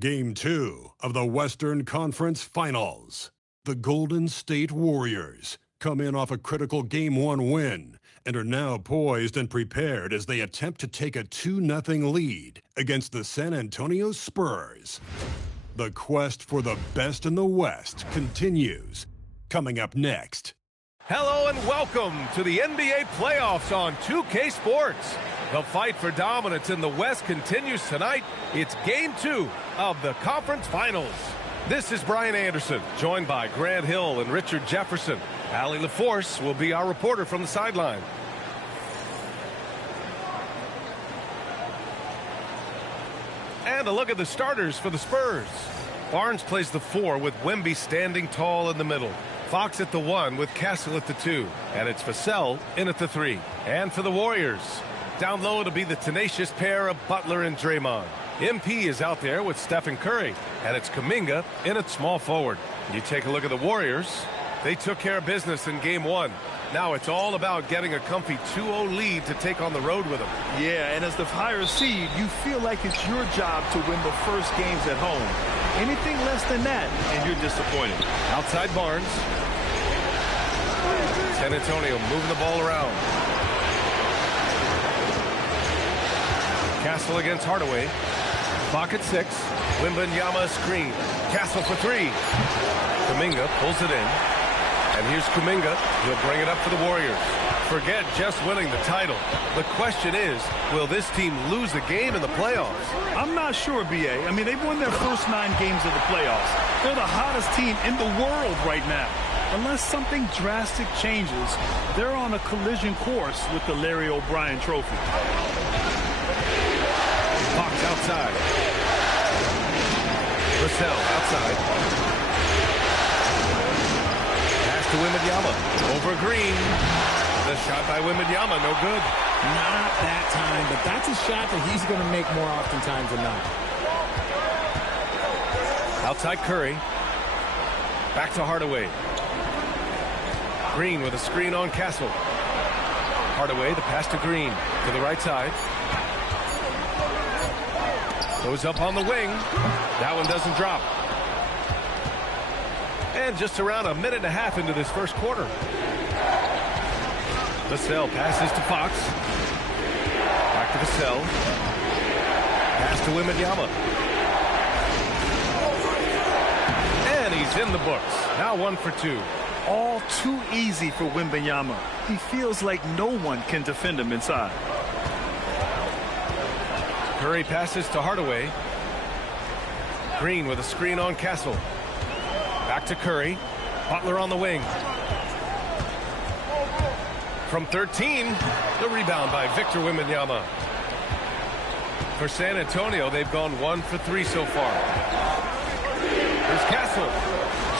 Game 2 of the Western Conference Finals. The Golden State Warriors come in off a critical Game 1 win and are now poised and prepared as they attempt to take a 2-0 lead against the San Antonio Spurs. The quest for the best in the West continues. Coming up next. Hello and welcome to the NBA playoffs on 2K Sports. The fight for dominance in the West continues tonight. It's Game 2 of the Conference Finals. This is Brian Anderson, joined by Grant Hill and Richard Jefferson. Allie LaForce will be our reporter from the sideline. And a look at the starters for the Spurs. Barnes plays the 4 with Wemby standing tall in the middle. Fox at the 1 with Castle at the 2. And it's Vassell in at the 3. And for the Warriors, down low it'll be the tenacious pair of Butler and Draymond. MP is out there with Stephen Curry. And it's Kuminga in at small forward. You take a look at the Warriors. They took care of business in Game 1. Now it's all about getting a comfy 2-0 lead to take on the road with them. Yeah, and as the higher seed, you feel like it's your job to win the first games at home. Anything less than that, and you're disappointed. Outside Barnes. San Antonio moving the ball around. Castle against Hardaway. Pocket 6. Wembanyama screen. Castle for 3. Kuminga pulls it in. And here's Kuminga. He'll bring it up for the Warriors. Forget just winning the title. The question is, will this team lose a game in the playoffs? I'm not sure, B.A. I mean, they've won their first 9 games of the playoffs. They're the hottest team in the world right now. Unless something drastic changes, they're on a collision course with the Larry O'Brien Trophy. Fox outside. Vassell outside. To Wembanyama. Over Green. The shot by Wembanyama, no good. Not that time, but that's a shot that he's going to make more oftentimes than not. Outside Curry. Back to Hardaway. Green with a screen on Castle. Hardaway, the pass to Green. To the right side. Goes up on the wing. That one doesn't drop. And just around a minute and a half into this first quarter. Vassell passes to Fox. Back to Vassell. Pass to Wembanyama. And he's in the books. Now 1 for 2. All too easy for Wembanyama. He feels like no one can defend him inside. Curry passes to Hardaway. Green with a screen on Castle. Back to Curry. Butler on the wing. From 13, the rebound by Victor Wembanyama. For San Antonio, they've gone 1 for 3 so far. Here's Castle.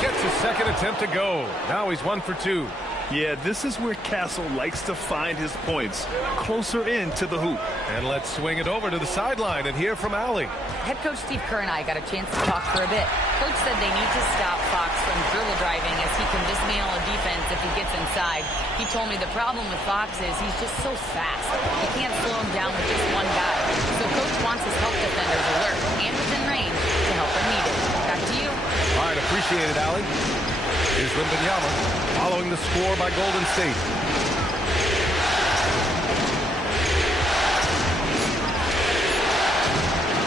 Gets his second attempt to go. Now he's 1 for 2. Yeah, this is where Castle likes to find his points. Closer in to the hoop. And let's swing it over to the sideline and hear from Allie. Head coach Steve Kerr and I got a chance to talk for a bit. Coach said they need to stop Fox from dribble driving as he can dismantle a defense if he gets inside. He told me the problem with Fox is he's just so fast. You can't slow him down with just one guy. So coach wants his help defenders alert and within range to help when needed. Back to you. All right, appreciate it, Allie. Here's Wembanyama following the score by Golden State.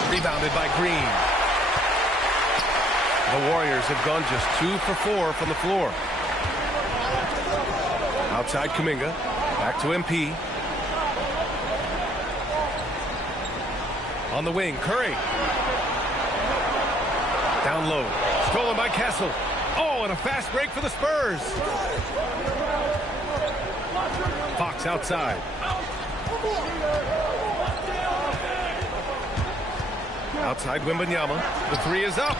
Rebounded by Green. The Warriors have gone just 2 for 4 from the floor. Outside Kuminga. Back to MP. On the wing, Curry. Down low. Stolen by Castle. Oh, and a fast break for the Spurs. Fox outside. Outside Wembanyama. The 3 is up.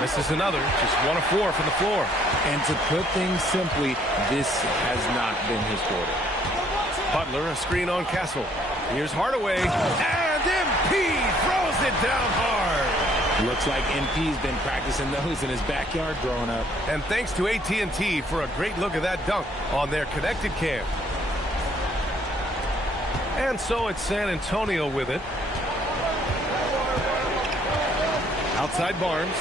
Misses another. Just 1 of 4 from the floor. And to put things simply, this has not been his quarter. Butler, a screen on Castle. Here's Hardaway. And MP throws it down hard. Looks like MP's been practicing those in his backyard growing up. And thanks to AT&T for a great look at that dunk on their connected cam. And so it's San Antonio with it. Outside Barnes.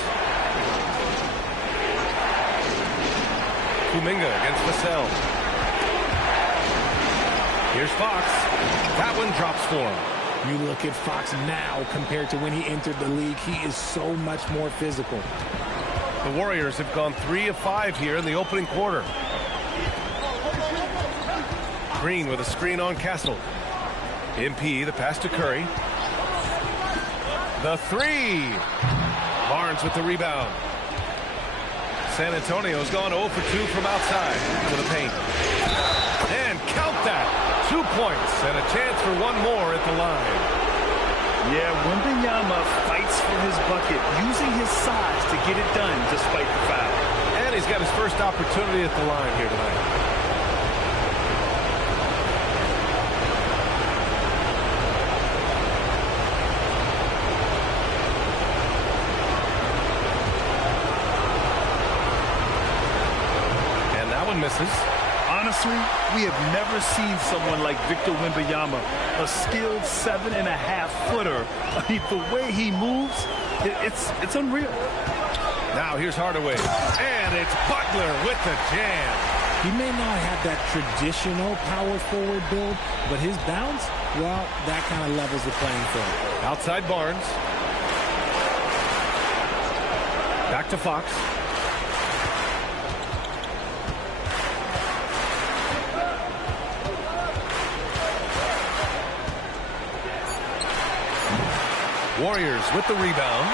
Kuminga against Vassell. Here's Fox. That one drops for him. You look at Fox now compared to when he entered the league. He is so much more physical. The Warriors have gone 3 of 5 here in the opening quarter. Green with a screen on Castle. MP, the pass to Curry. The three. Barnes with the rebound. San Antonio's gone 0 for 2 from outside to the paint. And count that. 2 points and a chance for one more at the line. Yeah, Wembanyama fights for his bucket, using his size to get it done despite the foul. And he's got his first opportunity at the line here tonight. Misses. Honestly, we have never seen someone like Victor Wembanyama, a skilled 7.5-footer. I mean, the way he moves, it's unreal. Now here's Hardaway, and it's Butler with the jam. He may not have that traditional power forward build, but his bounce, well, that kind of levels the playing field. Outside Barnes. Back to Fox. Warriors with the rebound.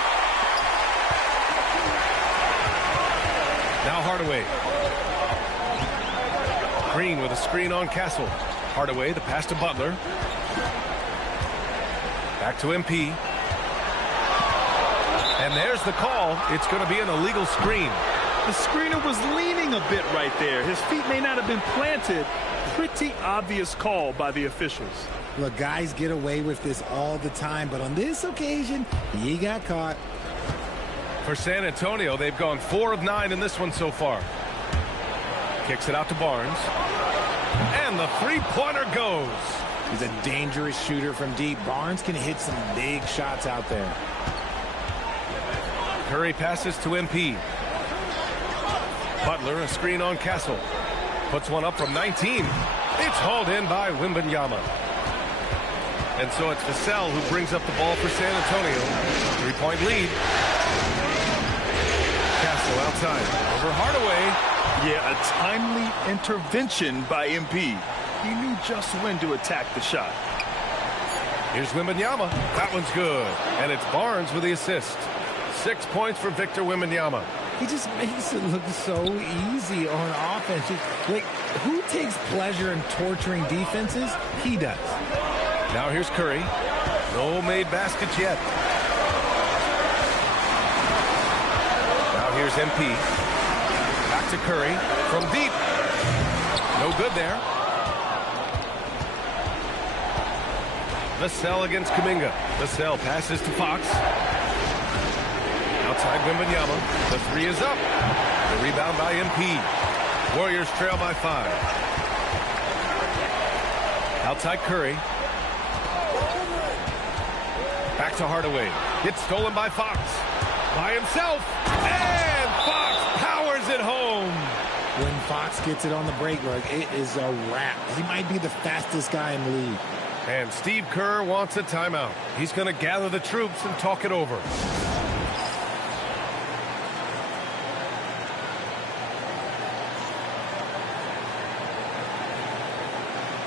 Now Hardaway. Green with a screen on Castle. Hardaway, the pass to Butler. Back to MP. And there's the call. It's going to be an illegal screen. The screener was leaning a bit right there. His feet may not have been planted. Pretty obvious call by the officials. Look, guys get away with this all the time, but on this occasion, he got caught. For San Antonio, they've gone 4 of 9 in this one so far. Kicks it out to Barnes. And the three-pointer goes. He's a dangerous shooter from deep. Barnes can hit some big shots out there. Curry passes to MP. Butler, a screen on Castle. Puts one up from 19. It's hauled in by Wembanyama. And so it's Vassell who brings up the ball for San Antonio. 3-point lead. Castle outside. Over Hardaway. Yeah, a timely intervention by MP. He knew just when to attack the shot. Here's Wembanyama. That one's good. And it's Barnes with the assist. 6 points for Victor Wembanyama. He just makes it look so easy on offense. Like, who takes pleasure in torturing defenses? He does. Now here's Curry. No made baskets yet. Now here's MP. Back to Curry from deep. No good there. Vassell against Kuminga. Vassell passes to Fox. Outside Wembanyama. The three is up. The rebound by MP. Warriors trail by 5. Outside Curry. Back to Hardaway. It's stolen by Fox. By himself. And Fox powers it home. When Fox gets it on the break, it is a wrap. He might be the fastest guy in the league. And Steve Kerr wants a timeout. He's going to gather the troops and talk it over.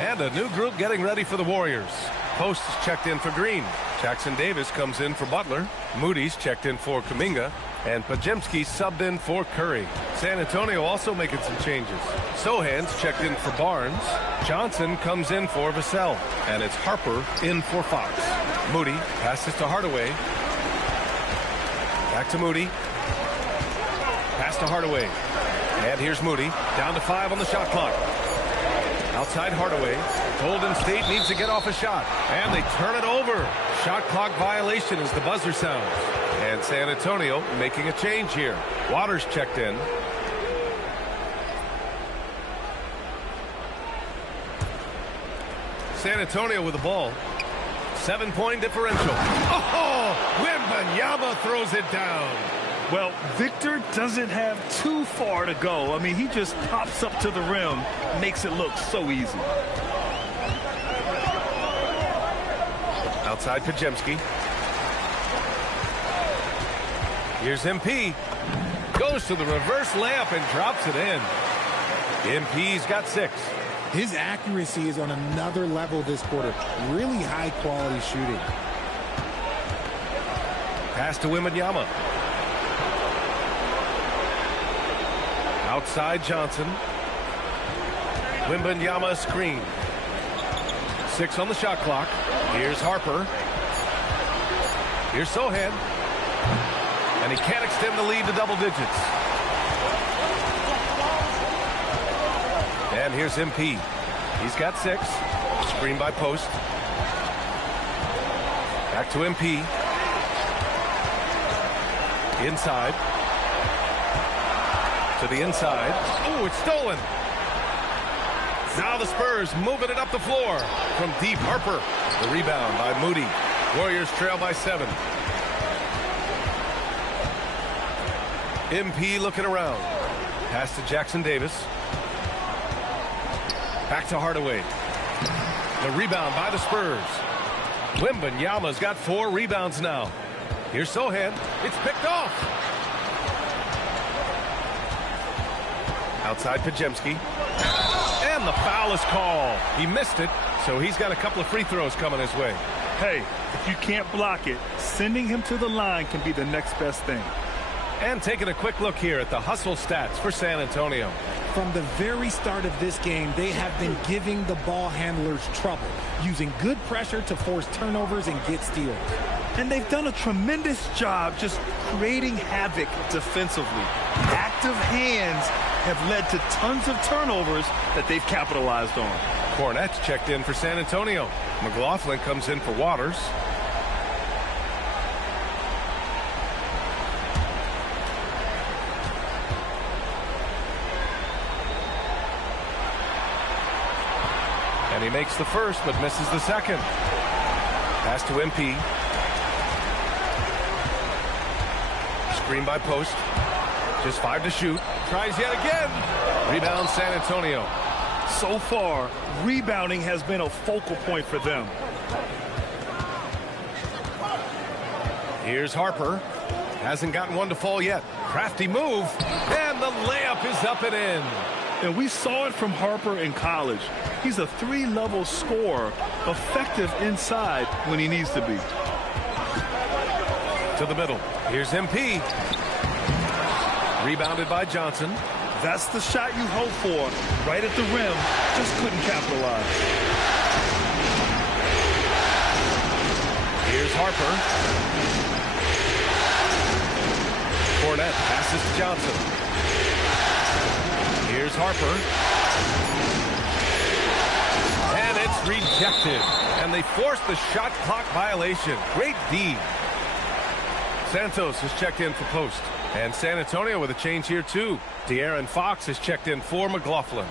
And a new group getting ready for the Warriors. Post is checked in for Green. Jackson Davis comes in for Butler. Moody's checked in for Kuminga. And Pajemski subbed in for Curry. San Antonio also making some changes. Sohan's checked in for Barnes. Johnson comes in for Vassell. And it's Harper in for Fox. Moody passes to Hardaway. Back to Moody. Pass to Hardaway. And here's Moody. Down to 5 on the shot clock. Outside Hardaway. Golden State needs to get off a shot. And they turn it over. Shot clock violation as the buzzer sounds. And San Antonio making a change here. Waters checked in. San Antonio with the ball. 7-point differential. Oh, Wembanyama throws it down. Well, Victor doesn't have too far to go. I mean, he just pops up to the rim, makes it look so easy. Outside Pajemski. Here's MP. Goes to the reverse layup and drops it in. MP's got 6. His accuracy is on another level this quarter. Really high quality shooting. Pass to Wembanyama. Outside Johnson. Wembanyama screen. 6 on the shot clock. Here's Harper. Here's Sohan. And he can't extend the lead to double digits. And here's MP. He's got 6. Screen by post. Back to MP. Inside. To the inside. Oh, it's stolen. Now the Spurs moving it up the floor. From deep, Harper. The rebound by Moody. Warriors trail by 7. MP looking around. Pass to Jackson Davis. Back to Hardaway. The rebound by the Spurs. Wembanyama's got 4 rebounds now. Here's Sohan. It's picked off. Outside Pajemski. And the foul is called. He missed it, so he's got a couple of free throws coming his way. Hey, if you can't block it, sending him to the line can be the next best thing. And taking a quick look here at the hustle stats for San Antonio. From the very start of this game, they have been giving the ball handlers trouble, using good pressure to force turnovers and get steals. And they've done a tremendous job just creating havoc defensively. Active hands have led to tons of turnovers that they've capitalized on. Cornette's checked in for San Antonio. McLaughlin comes in for Waters. And he makes the first, but misses the second. Pass to MP. Screen by post. Just 5 to shoot. Tries yet again. Rebound San Antonio. So far, rebounding has been a focal point for them. Here's Harper. Hasn't gotten one to fall yet. Crafty move. And the layup is up and in. And we saw it from Harper in college. He's a 3-level scorer, effective inside when he needs to be. To the middle. Here's MP. Rebounded by Johnson. That's the shot you hope for. Right at the rim. Just couldn't capitalize. Here's Harper. Cornette passes to Johnson. Here's Harper. And it's rejected. And they force the shot clock violation. Great D. Santos has checked in for post. And San Antonio with a change here too. De'Aaron Fox has checked in for McLaughlin.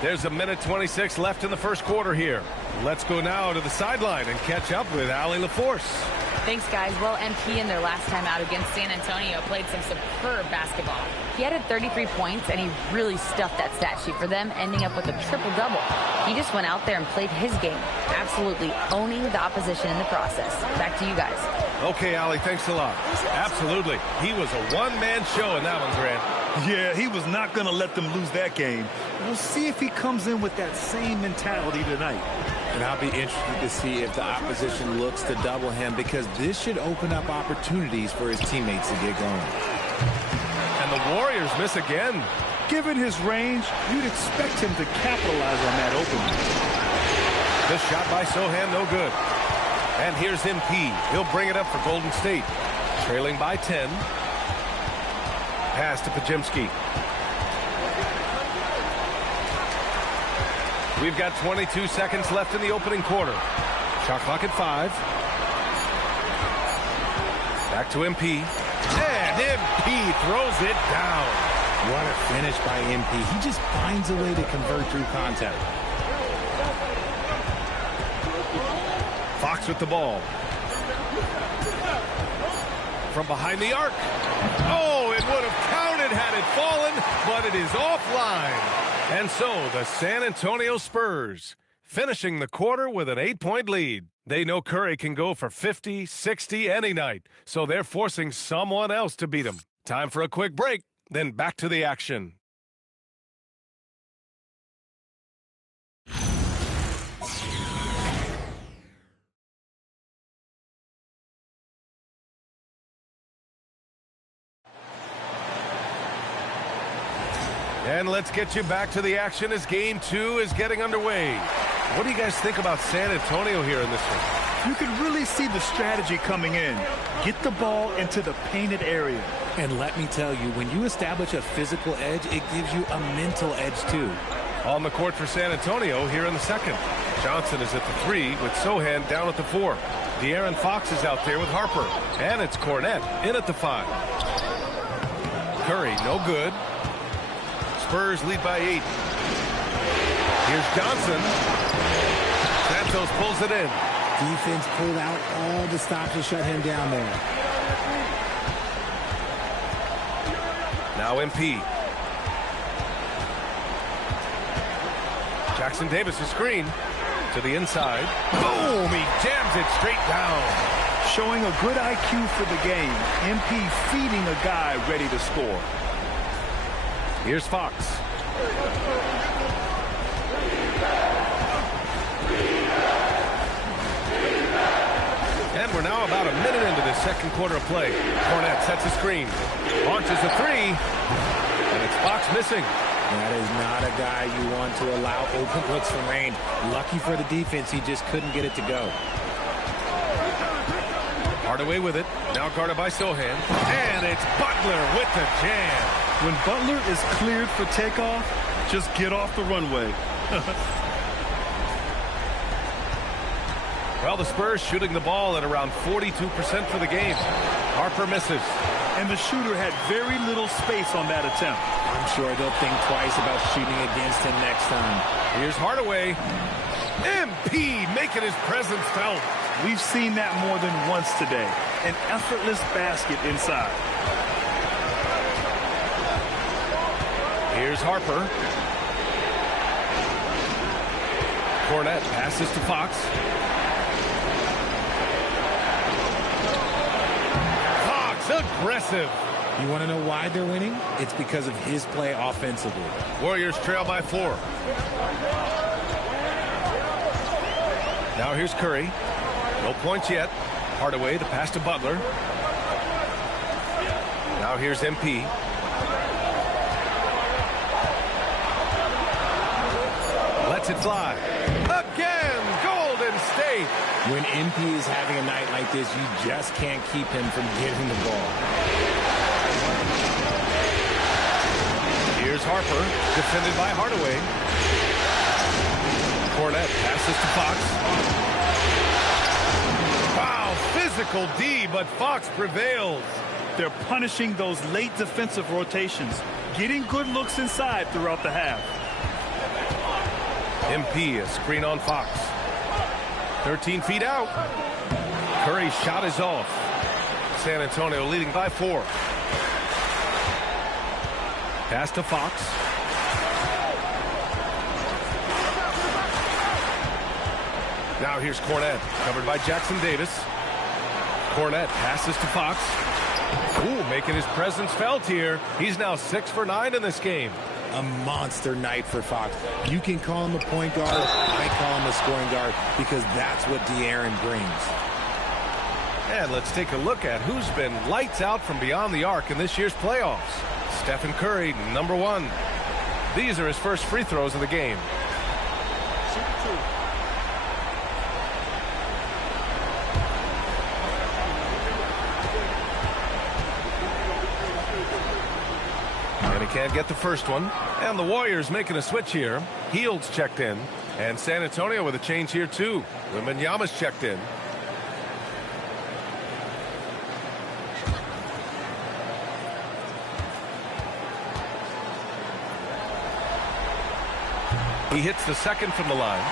There's a minute 26 left in the first quarter here. Let's go now to the sideline and catch up with Allie LaForce. Thanks, guys. Well, MP in their last time out against San Antonio played some superb basketball. He added 33 points, and he really stuffed that stat sheet for them, ending up with a triple-double. He just went out there and played his game, absolutely owning the opposition in the process. Back to you guys. Okay, Allie, thanks a lot. Absolutely. He was a one-man show in that one, Grant. Yeah, he was not going to let them lose that game. We'll see if he comes in with that same mentality tonight. And I'll be interested to see if the opposition looks to double him, because this should open up opportunities for his teammates to get going. And the Warriors miss again. Given his range, you'd expect him to capitalize on that opening. The shot by Sohan, no good. And here's MP. He'll bring it up for Golden State. Trailing by 10. Pass to Pajemski. We've got 22 seconds left in the opening quarter. Shot clock at 5. Back to MP. And MP throws it down. What a finish by MP. He just finds a way to convert through contact. Fox with the ball. From behind the arc. Oh, it would have counted had it fallen, but it is offline. And so the San Antonio Spurs finishing the quarter with an 8-point lead. They know Curry can go for 50, 60 any night, so they're forcing someone else to beat him. Time for a quick break, then back to the action. And let's get you back to the action as Game 2 is getting underway. What do you guys think about San Antonio here in this one? You can really see the strategy coming in. Get the ball into the painted area. And let me tell you, when you establish a physical edge, it gives you a mental edge too. On the court for San Antonio here in the second. Johnson is at the 3 with Sohan down at the 4. De'Aaron Fox is out there with Harper. And it's Cornette in at the 5. Curry, no good. Spurs lead by 8. Here's Johnson. Santos pulls it in. Defense pulled out all the stops to shut him down there. Now MP. Jackson Davis' screen to the inside. Boom! He jams it straight down. Showing a good IQ for the game. MP feeding a guy ready to score. Here's Fox. And we're now about a minute into the second quarter of play. Cornette sets a screen. Launches a 3. And it's Fox missing. That is not a guy you want to allow open looks from range. Lucky for the defense, he just couldn't get it to go. Hardaway with it. Now guarded by Sohan. And it's Butler with the jam. When Butler is cleared for takeoff, just get off the runway. Well, the Spurs shooting the ball at around 42% for the game. Harper misses. And the shooter had very little space on that attempt. I'm sure they'll think twice about shooting against him next time. Here's Hardaway. MP making his presence felt. We've seen that more than once today. An effortless basket inside. Here's Harper. Cornette passes to Fox. Fox aggressive. You want to know why they're winning? It's because of his play offensively. Warriors trail by 4. Now here's Curry. No points yet. Hardaway, the pass to Butler. Now here's MP. Lets it fly. Again, Golden State. When MP is having a night like this, you just can't keep him from getting the ball. Here's Harper, defended by Hardaway. Cornette passes to Fox. Wow, physical D, but Fox prevails. They're punishing those late defensive rotations, getting good looks inside throughout the half. MP, a screen on Fox. 13 feet out. Curry's shot is off. San Antonio leading by 4. Pass to Fox. Now here's Cornette, covered by Jackson Davis. Cornette passes to Fox. Ooh, making his presence felt here. He's now 6 for 9 in this game. A monster night for Fox. You can call him a point guard. I call him a scoring guard because that's what De'Aaron brings. And let's take a look at who's been lights out from beyond the arc in this year's playoffs. Stephen Curry, number 1. These are his first free throws of the game. And he can't get the first one. And the Warriors making a switch here. Hield's checked in. And San Antonio with a change here too. Wembanyama's checked in. He hits the second from the line.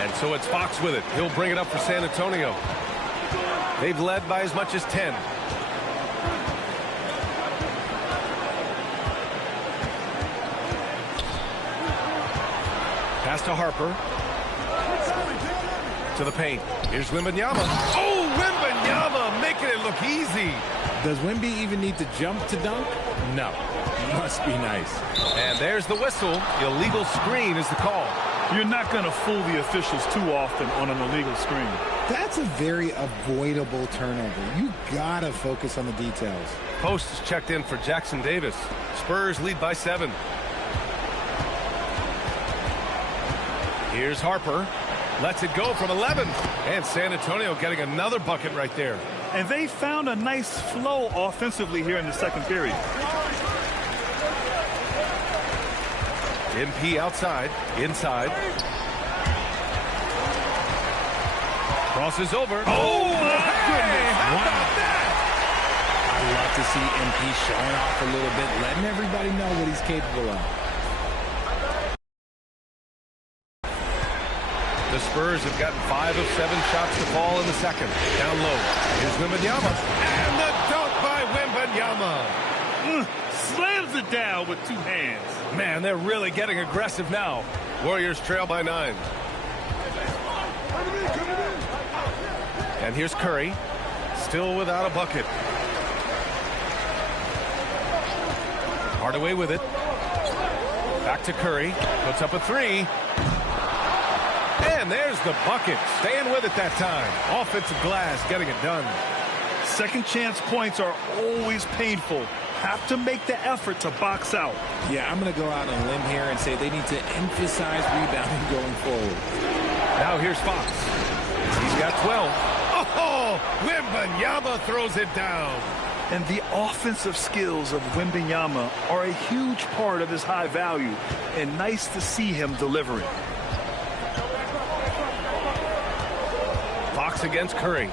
And so it's Fox with it. He'll bring it up for San Antonio. They've led by as much as 10. Pass to Harper. To the paint. Here's Wembanyama. Oh, Wembanyama making it look easy. Does Wemby even need to jump to dunk? No. Must be nice. And there's the whistle. Illegal screen is the call. You're not going to fool the officials too often on an illegal screen. That's a very avoidable turnover. You gotta focus on the details. Post is checked in for Jackson Davis. Spurs lead by 7. Here's Harper. Lets it go from 11. And San Antonio getting another bucket right there. And they found a nice flow offensively here in the second period. MP outside. Inside. Crosses over. Oh, my goodness. How about that? I love to see MP showing off a little bit, letting everybody know what he's capable of. The Spurs have gotten 5 of 7 shots to fall in the second. Down low. Here's Wembanyama. And the dunk by Wembanyama. Slams it down with 2 hands. Man, they're really getting aggressive now. Warriors trail by 9. And here's Curry. Still without a bucket. Hardaway with it. Back to Curry. Puts up a 3. And there's the bucket. Staying with it that time. Offensive glass getting it done. Second chance points are always painful. Have to make the effort to box out. Yeah, I'm going to go out on a limb here and say they need to emphasize rebounding going forward. Now here's Fox. He's got 12. Oh, Wembanyama throws it down. And the offensive skills of Wembanyama are a huge part of his high value. And nice to see him delivering. Fox against Curry.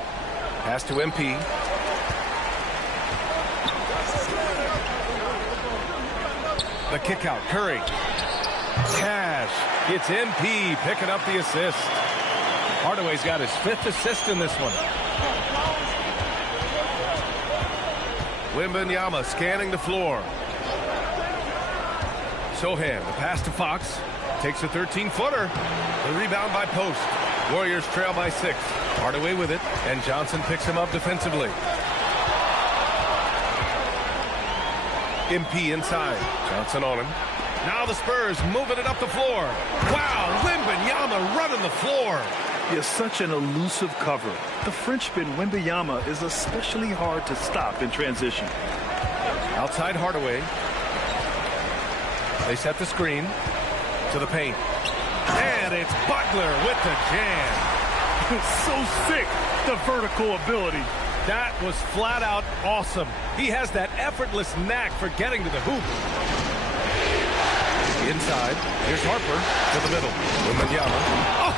Pass to MP. The kick out. Curry. Cash. It's MP picking up the assist. Hardaway's got his 5th assist in this one. Wembanyama scanning the floor. Sohan, the pass to Fox. Takes a 13-footer. The rebound by Post. Warriors trail by 6. Hardaway with it, and Johnson picks him up defensively. MP inside. Johnson on him. Now the Spurs moving it up the floor. Wow, Wembanyama running the floor. He is such an elusive cover. The Frenchman Wembanyama is especially hard to stop in transition. Outside Hardaway. They set the screen to the paint. And it's Butler with the jam. So sick, the vertical ability. That was flat out awesome. He has that effortless knack for getting to the hoop. Inside, here's Harper to the middle. Wembanyama.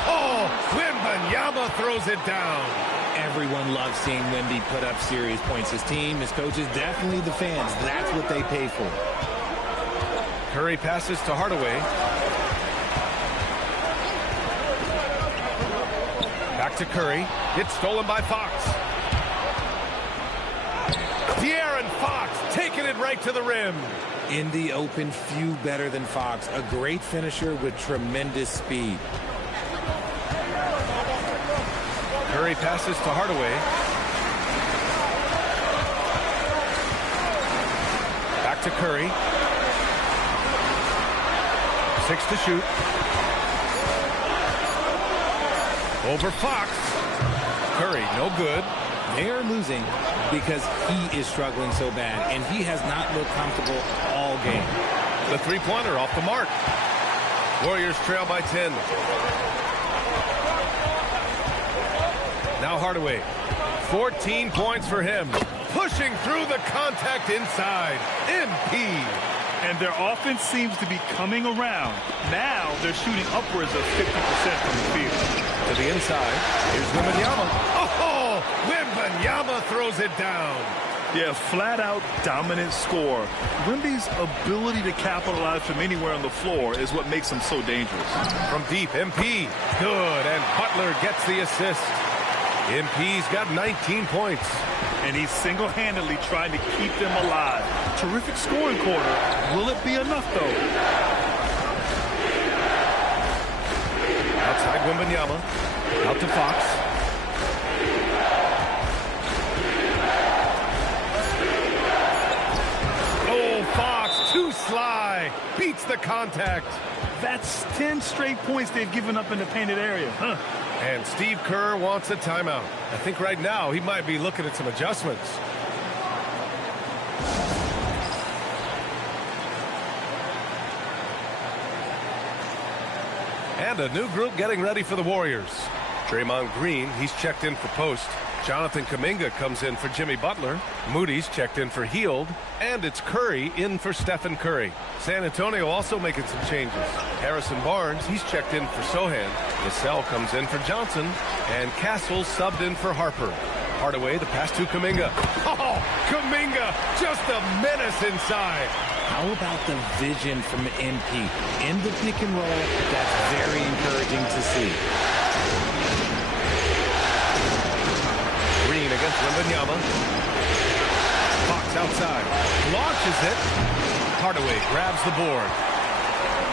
Oh, Wembanyama throws it down. Everyone loves seeing Wemby put up serious points. His team, his coaches, definitely the fans. That's what they pay for. Curry passes to Hardaway. Back to Curry. It's stolen by Fox. De'Aaron Fox taking it right to the rim. In the open, few better than Fox. A great finisher with tremendous speed. Curry passes to Hardaway. Back to Curry. 6 to shoot. Over Fox. Curry, no good. They're losing because he is struggling so bad, and he has not looked comfortable all game. The three-pointer off the mark. Warriors trail by 10. Now Hardaway. 14 points for him. Pushing through the contact inside. MP. And their offense seems to be coming around. Now they're shooting upwards of 50% from the field. To the inside. Here's Wembanyama. Oh, Wembanyama throws it down. Yeah, flat-out dominant score. Wemby's ability to capitalize from anywhere on the floor is what makes him so dangerous. From deep, MP. Good, and Butler gets the assist. MP's got 19 points. And he's single-handedly trying to keep them alive. Terrific scoring quarter. Will it be enough, though? Outside Wembanyama. Out to Fox. Oh, Fox, too sly. Beats the contact. That's 10 straight points they've given up in the painted area. Huh. And Steve Kerr wants a timeout. I think right now he might be looking at some adjustments. And a new group getting ready for the Warriors. Draymond Green, he's checked in for post. Jonathan Kuminga comes in for Jimmy Butler. Moody's checked in for Hield. And it's Curry in for Stephen Curry. San Antonio also making some changes. Harrison Barnes, he's checked in for Sohan. Vassell comes in for Johnson. And Castle subbed in for Harper. Hardaway, the pass to Kuminga. Oh, Kuminga, just a menace inside. How about the vision from MP? In the pick and roll, that's very encouraging to see. Green against Wembanyama. Fox outside. Launches it. Hardaway grabs the board.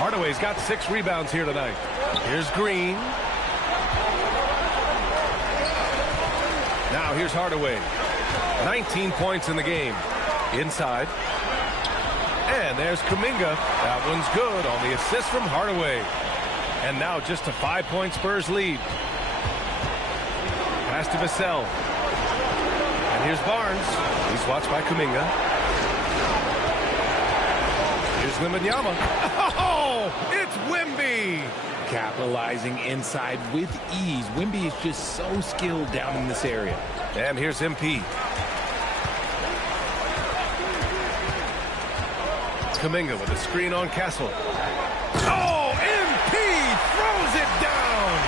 Hardaway's got 6 rebounds here tonight. Here's Green. Now here's Hardaway. 19 points in the game. Inside. And there's Kuminga. That one's good on the assist from Hardaway. And now just a 5-point Spurs lead. Pass to Vassell. And here's Barnes. He's watched by Kuminga. Here's Wembanyama. Oh, it's Wemby. Capitalizing inside with ease. Wemby is just so skilled down in this area. And here's MP. Kuminga with a screen on Castle. Oh, MP throws it down.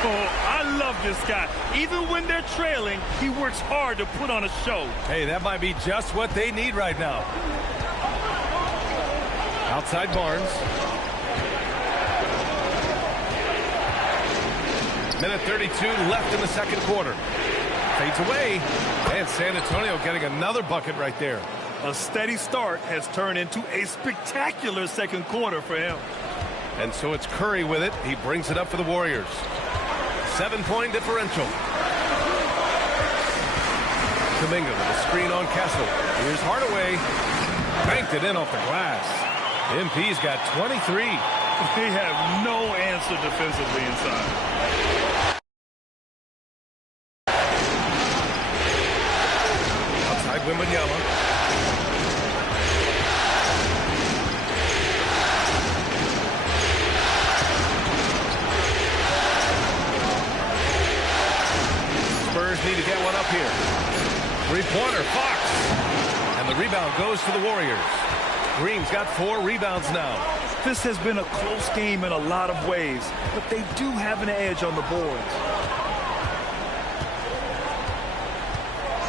Oh, I love this guy. Even when they're trailing, he works hard to put on a show. Hey, that might be just what they need right now. Outside Barnes. Minute 32 left in the second quarter. Fades away. And San Antonio getting another bucket right there. A steady start has turned into a spectacular second quarter for him. And so it's Curry with it. He brings it up for the Warriors. 7-point differential. Kuminga with a screen on Castle. Here's Hardaway. Banked it in off the glass. MP's got 23. They have no answer defensively inside. Outside Wembanyama. Spurs need to get one up here. Three-pointer, Fox. And the rebound goes to the Warriors. Green's got 4 rebounds now. This has been a close game in a lot of ways, but they do have an edge on the boards.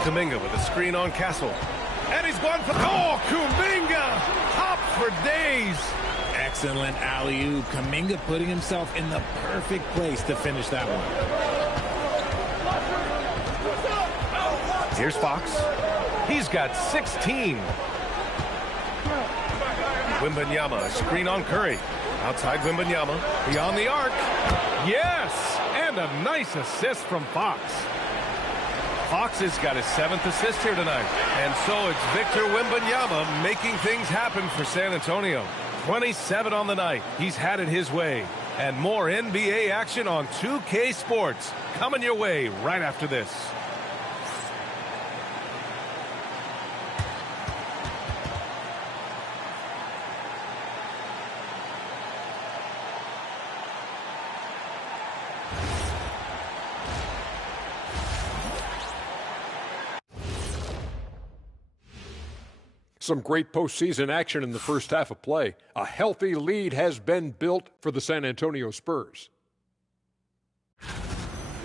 Kuminga with a screen on Castle. And he's one for... Oh, Kuminga! Hop for days! Excellent alley-oop. Kuminga putting himself in the perfect place to finish that one. Here's Fox. He's got 16. Wembanyama, a screen on Curry. Outside Wembanyama. Beyond the arc. Yes! And a nice assist from Fox. Fox has got his 7th assist here tonight. And so it's Victor Wembanyama making things happen for San Antonio. 27 on the night. He's had it his way. And more NBA action on 2K Sports coming your way right after this. Some great postseason action in the first half of play. A healthy lead has been built for the San Antonio Spurs.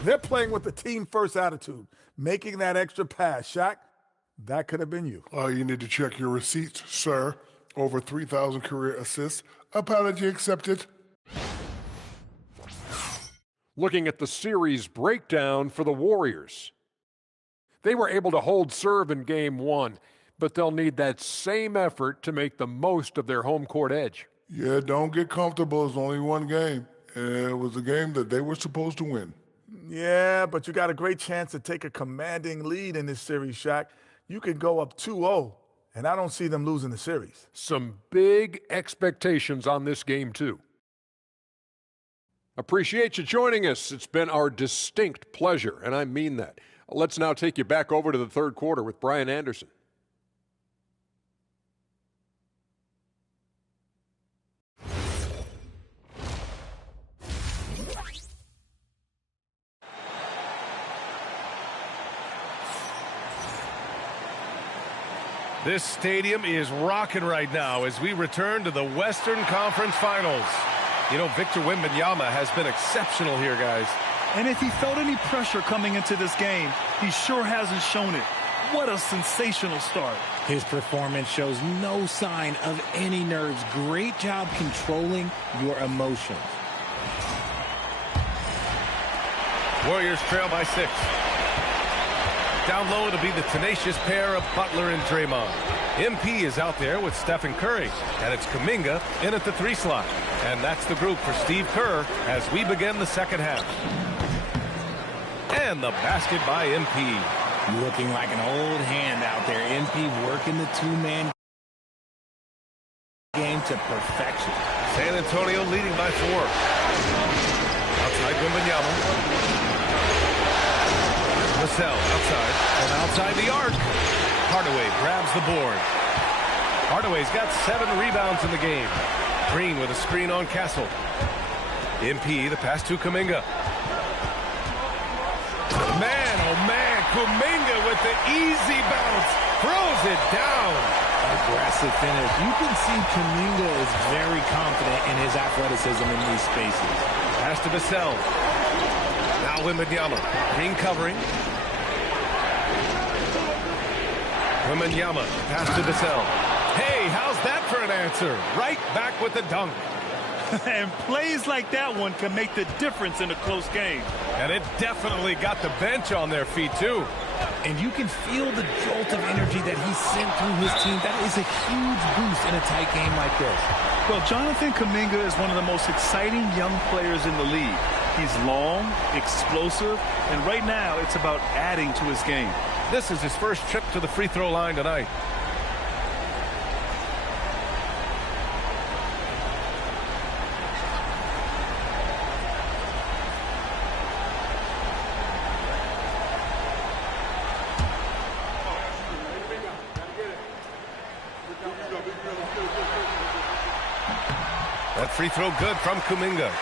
They're playing with the team-first attitude, making that extra pass. Shaq, That could have been you. You need to check your receipts, sir. Over 3,000 career assists. Apology accepted. Looking at the series breakdown for the Warriors. They were able to hold serve in Game 1, but they'll need that same effort to make the most of their home court edge. Yeah, don't get comfortable. It's only one game. It was a game that they were supposed to win. Yeah, but you got a great chance to take a commanding lead in this series, Shaq. You could go up 2-0, and I don't see them losing the series. Some big expectations on this game, too. Appreciate you joining us. It's been our distinct pleasure, and I mean that. Let's now take you back over to the third quarter with Brian Anderson. This stadium is rocking right now as we return to the Western Conference Finals. You know, Victor Wembanyama has been exceptional here, guys. And if he felt any pressure coming into this game, he sure hasn't shown it. What a sensational start. His performance shows no sign of any nerves. Great job controlling your emotions. Warriors trail by 6. Down low, it'll be the tenacious pair of Butler and Draymond. MP is out there with Stephen Curry, and it's Kuminga in at the 3 slot. And that's the group for Steve Kerr as we begin the second half. And the basket by MP. Looking like an old hand out there. MP working the two-man game to perfection. San Antonio leading by 4. Outside Wembanyama. Vassell outside, and outside the arc. Hardaway grabs the board. Hardaway's got 7 rebounds in the game. Green with a screen on Castle. MP, the pass to Kuminga. Man, oh man, Kuminga with the easy bounce. Throws it down. Aggressive finish. You can see Kuminga is very confident in his athleticism in these spaces. Pass to Vassell. Now Wembanyama. Green covering. Wembanyama, pass to Vassell. Hey, how's that for an answer? Right back with the dunk. And plays like that one can make the difference in a close game. And it definitely got the bench on their feet, too. And you can feel the jolt of energy that he sent through his team. That is a huge boost in a tight game like this. Well, Jonathan Kuminga is one of the most exciting young players in the league. He's long, explosive, and right now it's about adding to his game. This is his first trip to the free throw line tonight. That free throw good from Kuminga.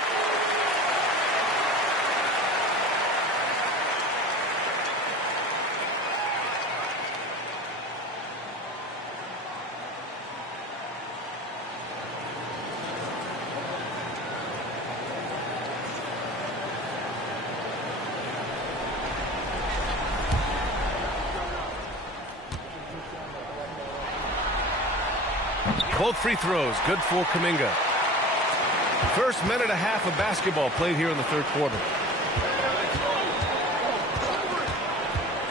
Both free throws good for Kuminga. First minute and a half of basketball played here in the third quarter.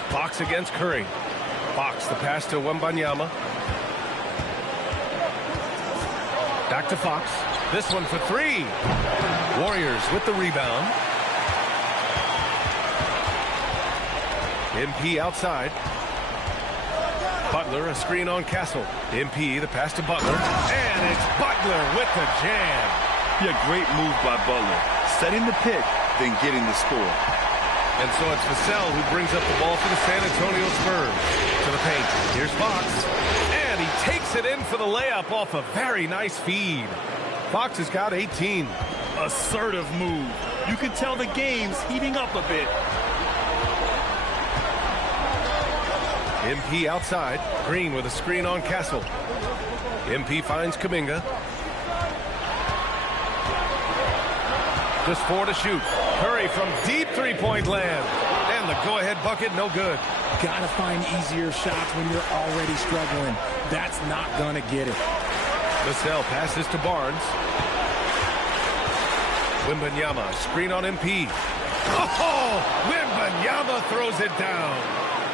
Fox against Curry. Fox, the pass to Wembanyama. Back to Fox. This one for 3. Warriors with the rebound. MP outside. Butler, a screen on Castle. MP, the pass to Butler. And it's Butler with the jam. Yeah, great move by Butler. Setting the pick, then getting the score. And so it's Vassell who brings up the ball for the San Antonio Spurs. To the paint. Here's Fox. And he takes it in for the layup off a very nice feed. Fox has got 18. Assertive move. You can tell the game's heating up a bit. MP outside. Green with a screen on Castle. MP finds Kuminga. Just 4 to shoot. Curry from deep three-point land. And the go-ahead bucket, no good. Gotta find easier shots when you're already struggling. That's not gonna get it. Vassell passes to Barnes. Wembanyama, screen on MP. Oh, Wembanyama throws it down.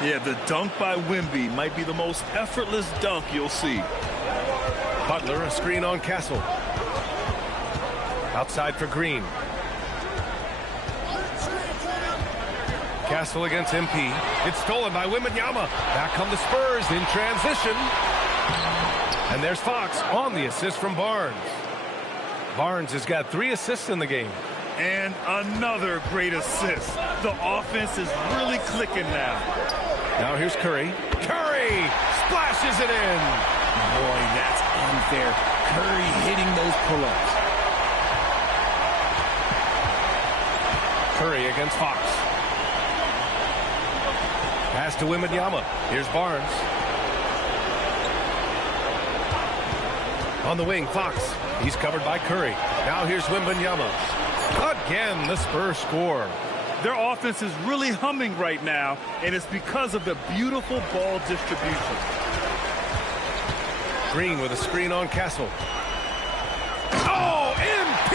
Yeah, the dunk by Wemby might be the most effortless dunk you'll see. Butler, a screen on Castle. Outside for Green. Castle against MP. It's stolen by Wembanyama. Back come the Spurs in transition. And there's Fox on the assist from Barnes. Barnes has got 3 assists in the game. And another great assist. The offense is really clicking now. Now here's Curry. Curry splashes it in. Boy, that's unfair. Curry hitting those pull-ups. Curry against Fox. Pass to Wembanyama. Here's Barnes. On the wing, Fox. He's covered by Curry. Now here's Wembanyama. Again, the Spurs score. Their offense is really humming right now, and it's because of the beautiful ball distribution. Green with a screen on Castle. Oh, MP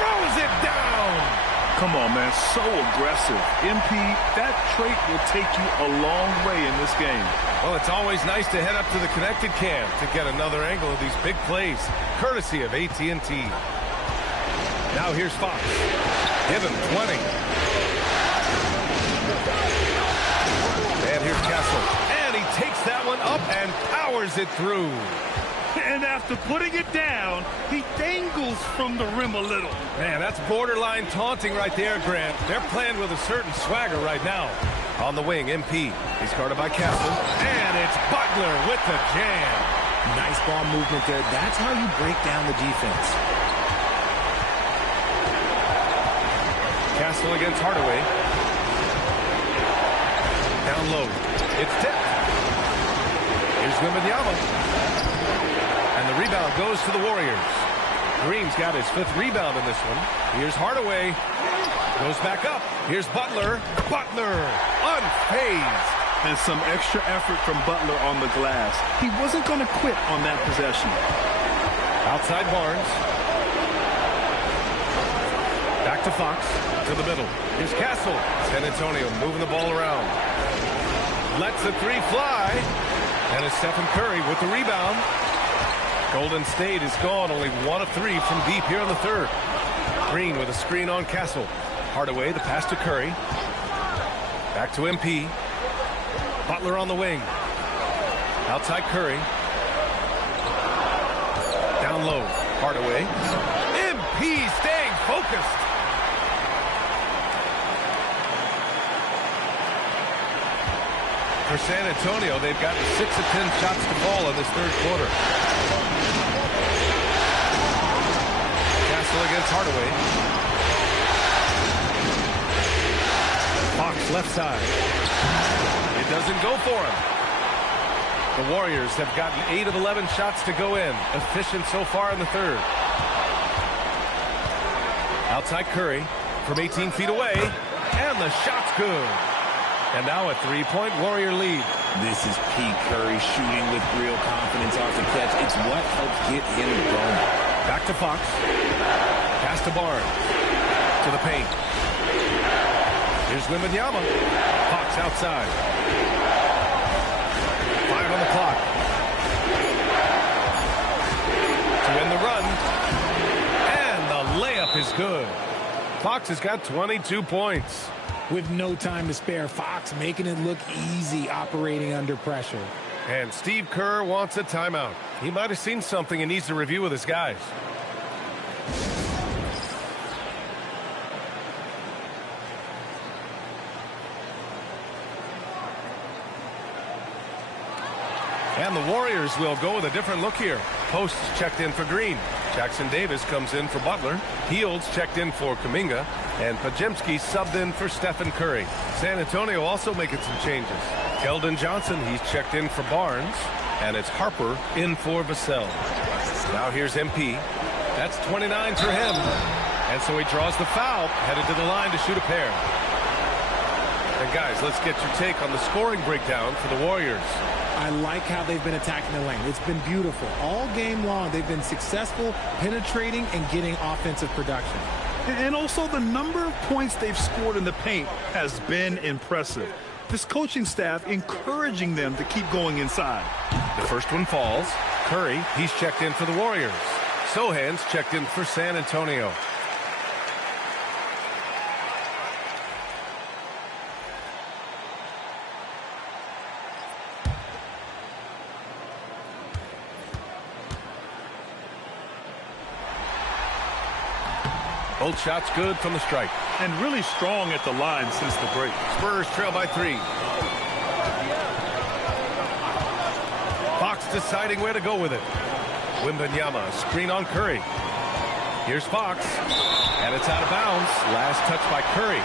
throws it down. Come on, man, so aggressive. MP, that trait will take you a long way in this game. Well, it's always nice to head up to the connected cam to get another angle of these big plays, courtesy of AT&T. Now here's Fox. Give him 20. And here's Castle. And he takes that one up and powers it through. And after putting it down, he dangles from the rim a little. Man, that's borderline taunting right there, Grant. They're playing with a certain swagger right now. On the wing, MP. He's guarded by Castle. And it's Butler with the jam. Nice ball movement there. That's how you break down the defense. Castle against Hardaway. Down low. It's tipped. Here's Wembanyama. And the rebound goes to the Warriors. Green's got his 5th rebound in this one. Here's Hardaway. Goes back up. Here's Butler. Butler unfazed. And some extra effort from Butler on the glass. He wasn't going to quit on that possession. Outside Barnes. Back to Fox. To the middle. Here's Castle. San Antonio moving the ball around. Lets the 3 fly. And it's Stephen Curry with the rebound. Golden State is gone, only 1 of 3 from deep here in the 3rd. Green with a screen on Castle. Hardaway, the pass to Curry. Back to MP. Butler on the wing. Outside Curry. Down low. Hardaway. MP staying focused. For San Antonio, they've gotten 6 of 10 shots to fall in this 3rd quarter. Castle against Hardaway. Fox left side. It doesn't go for him. The Warriors have gotten 8 of 11 shots to go in. Efficient so far in the 3rd. Outside Curry from 18 feet away. And the shot's good. And now a 3-point Warrior lead. This is Pete Curry shooting with real confidence off the catch. It's what helps get him going. Back to Fox. Pass to Barnes. To the paint. Here's Wembanyama. Fox outside. 5 on the clock. To end the run. And the layup is good. Fox has got 22 points. With no time to spare, Fox making it look easy operating under pressure. And Steve Kerr wants a timeout. He might have seen something and needs to review with his guys. And the Warriors will go with a different look here. Posts checked in for Green. Jackson Davis comes in for Butler. Fields checked in for Kuminga. And Pajemski subbed in for Stephen Curry. San Antonio also making some changes. Keldon Johnson, he's checked in for Barnes. And it's Harper in for Vassell. Now here's MP. That's 29 for him. And so he draws the foul, headed to the line to shoot a pair. And guys, let's get your take on the scoring breakdown for the Warriors. I like how they've been attacking the lane. It's been beautiful. All game long, they've been successful penetrating and getting offensive production. And also the number of points they've scored in the paint has been impressive. This coaching staff encouraging them to keep going inside. The first one falls. Curry, he's checked in for the Warriors. Sohan's checked in for San Antonio. Both shots good from the stripe. And really strong at the line since the break. Spurs trail by 3. Fox deciding where to go with it. Wembanyama, screen on Curry. Here's Fox. And it's out of bounds. Last touch by Curry.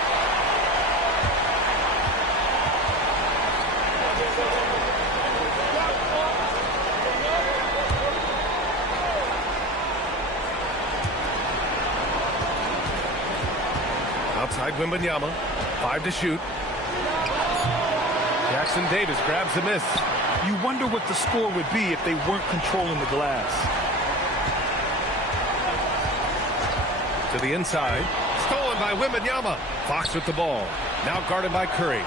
Outside Wembanyama, 5 to shoot. Jackson Davis grabs the miss. You wonder what the score would be if they weren't controlling the glass. To the inside, stolen by Wembanyama. Fox with the ball, now guarded by Curry.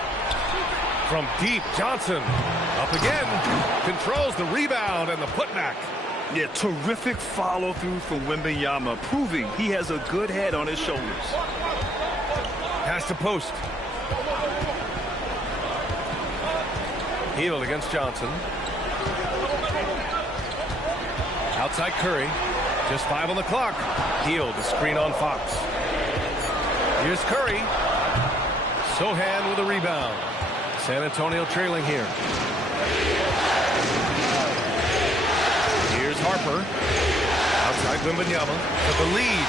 From deep, Johnson, up again, controls the rebound and the putback. Yeah, terrific follow-through from Wembanyama, proving he has a good head on his shoulders. Pass to post. Hield against Johnson. Outside Curry. Just 5 on the clock. Hield the screen on Fox. Here's Curry. Sohan with a rebound. San Antonio trailing here. Here's Harper. Outside Wembanyama with the lead.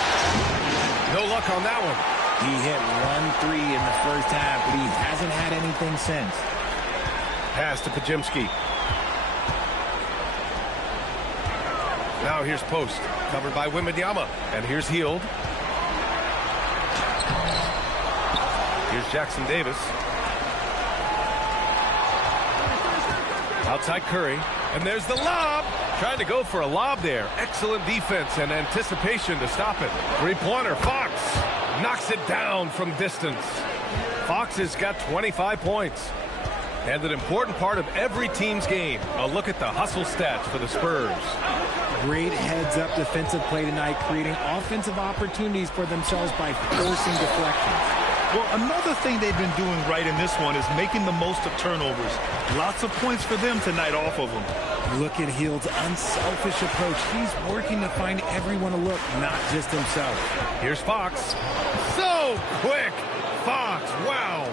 No luck on that one. He hit 1 3 in the first half, but he hasn't had anything since. Pass to Pajemski. Now here's Post, covered by Wembanyama. And here's Hield. Here's Jackson Davis. Outside Curry. And there's the lob. Trying to go for a lob there. Excellent defense and anticipation to stop it. Three-pointer, Fox. Knocks it down from distance. Fox has got 25 points. And an important part of every team's game. A look at the hustle stats for the Spurs. Great heads-up defensive play tonight, creating offensive opportunities for themselves by forcing deflections. Well, another thing they've been doing right in this one is making the most of turnovers. Lots of points for them tonight off of them. Look at Hield's unselfish approach. He's working to find everyone a look, not just himself. Here's Fox. So quick! Fox, wow!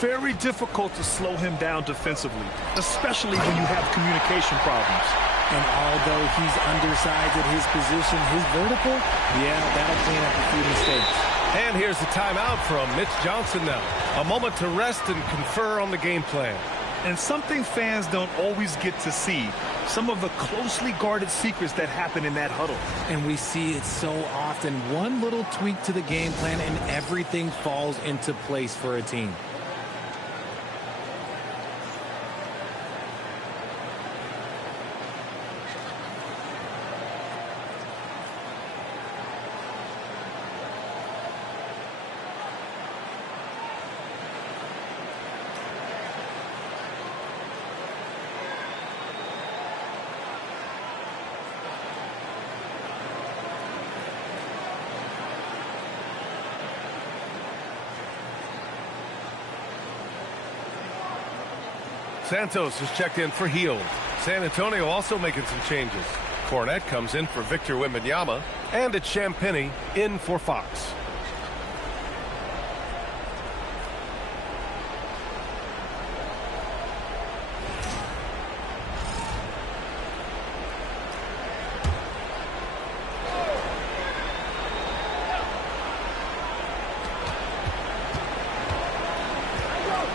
Very difficult to slow him down defensively, especially when you have communication problems. And although he's undersized at his position, his vertical, yeah, that'll clean up a few mistakes. And here's the timeout from Mitch Johnson now. A moment to rest and confer on the game plan. And something fans don't always get to see, some of the closely guarded secrets that happen in that huddle. And we see it so often. One little tweak to the game plan and everything falls into place for a team. Santos is checked in for Hield. San Antonio also making some changes. Cornette comes in for Victor Wembanyama, and it's Champagnie in for Fox.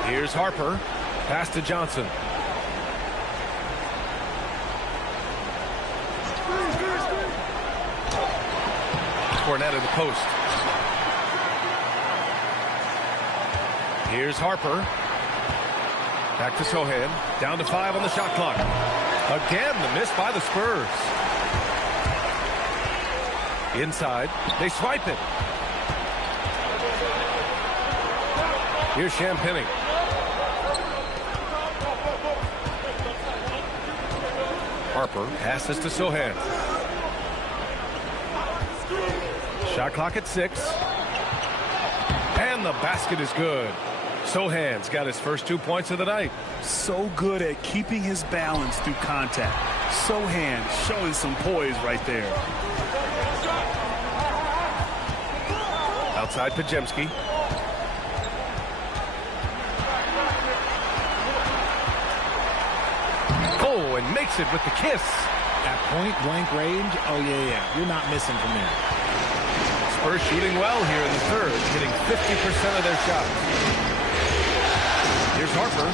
Here's Harper. Pass to Johnson. Cornette in the post. Here's Harper. Back to Sohan. Down to 5 on the shot clock. Again, the miss by the Spurs. Inside. They swipe it. Here's Champagnie. Harper passes to Sohan. Shot clock at 6. And the basket is good. Sohan's got his first 2 points of the night. So good at keeping his balance through contact. Sohan showing some poise right there. Outside Pajemski. Oh, and makes it with the kiss. At point-blank range, oh, yeah. You're not missing from there. Spurs shooting well here in the third, hitting 50% of their shots. Here's Harper.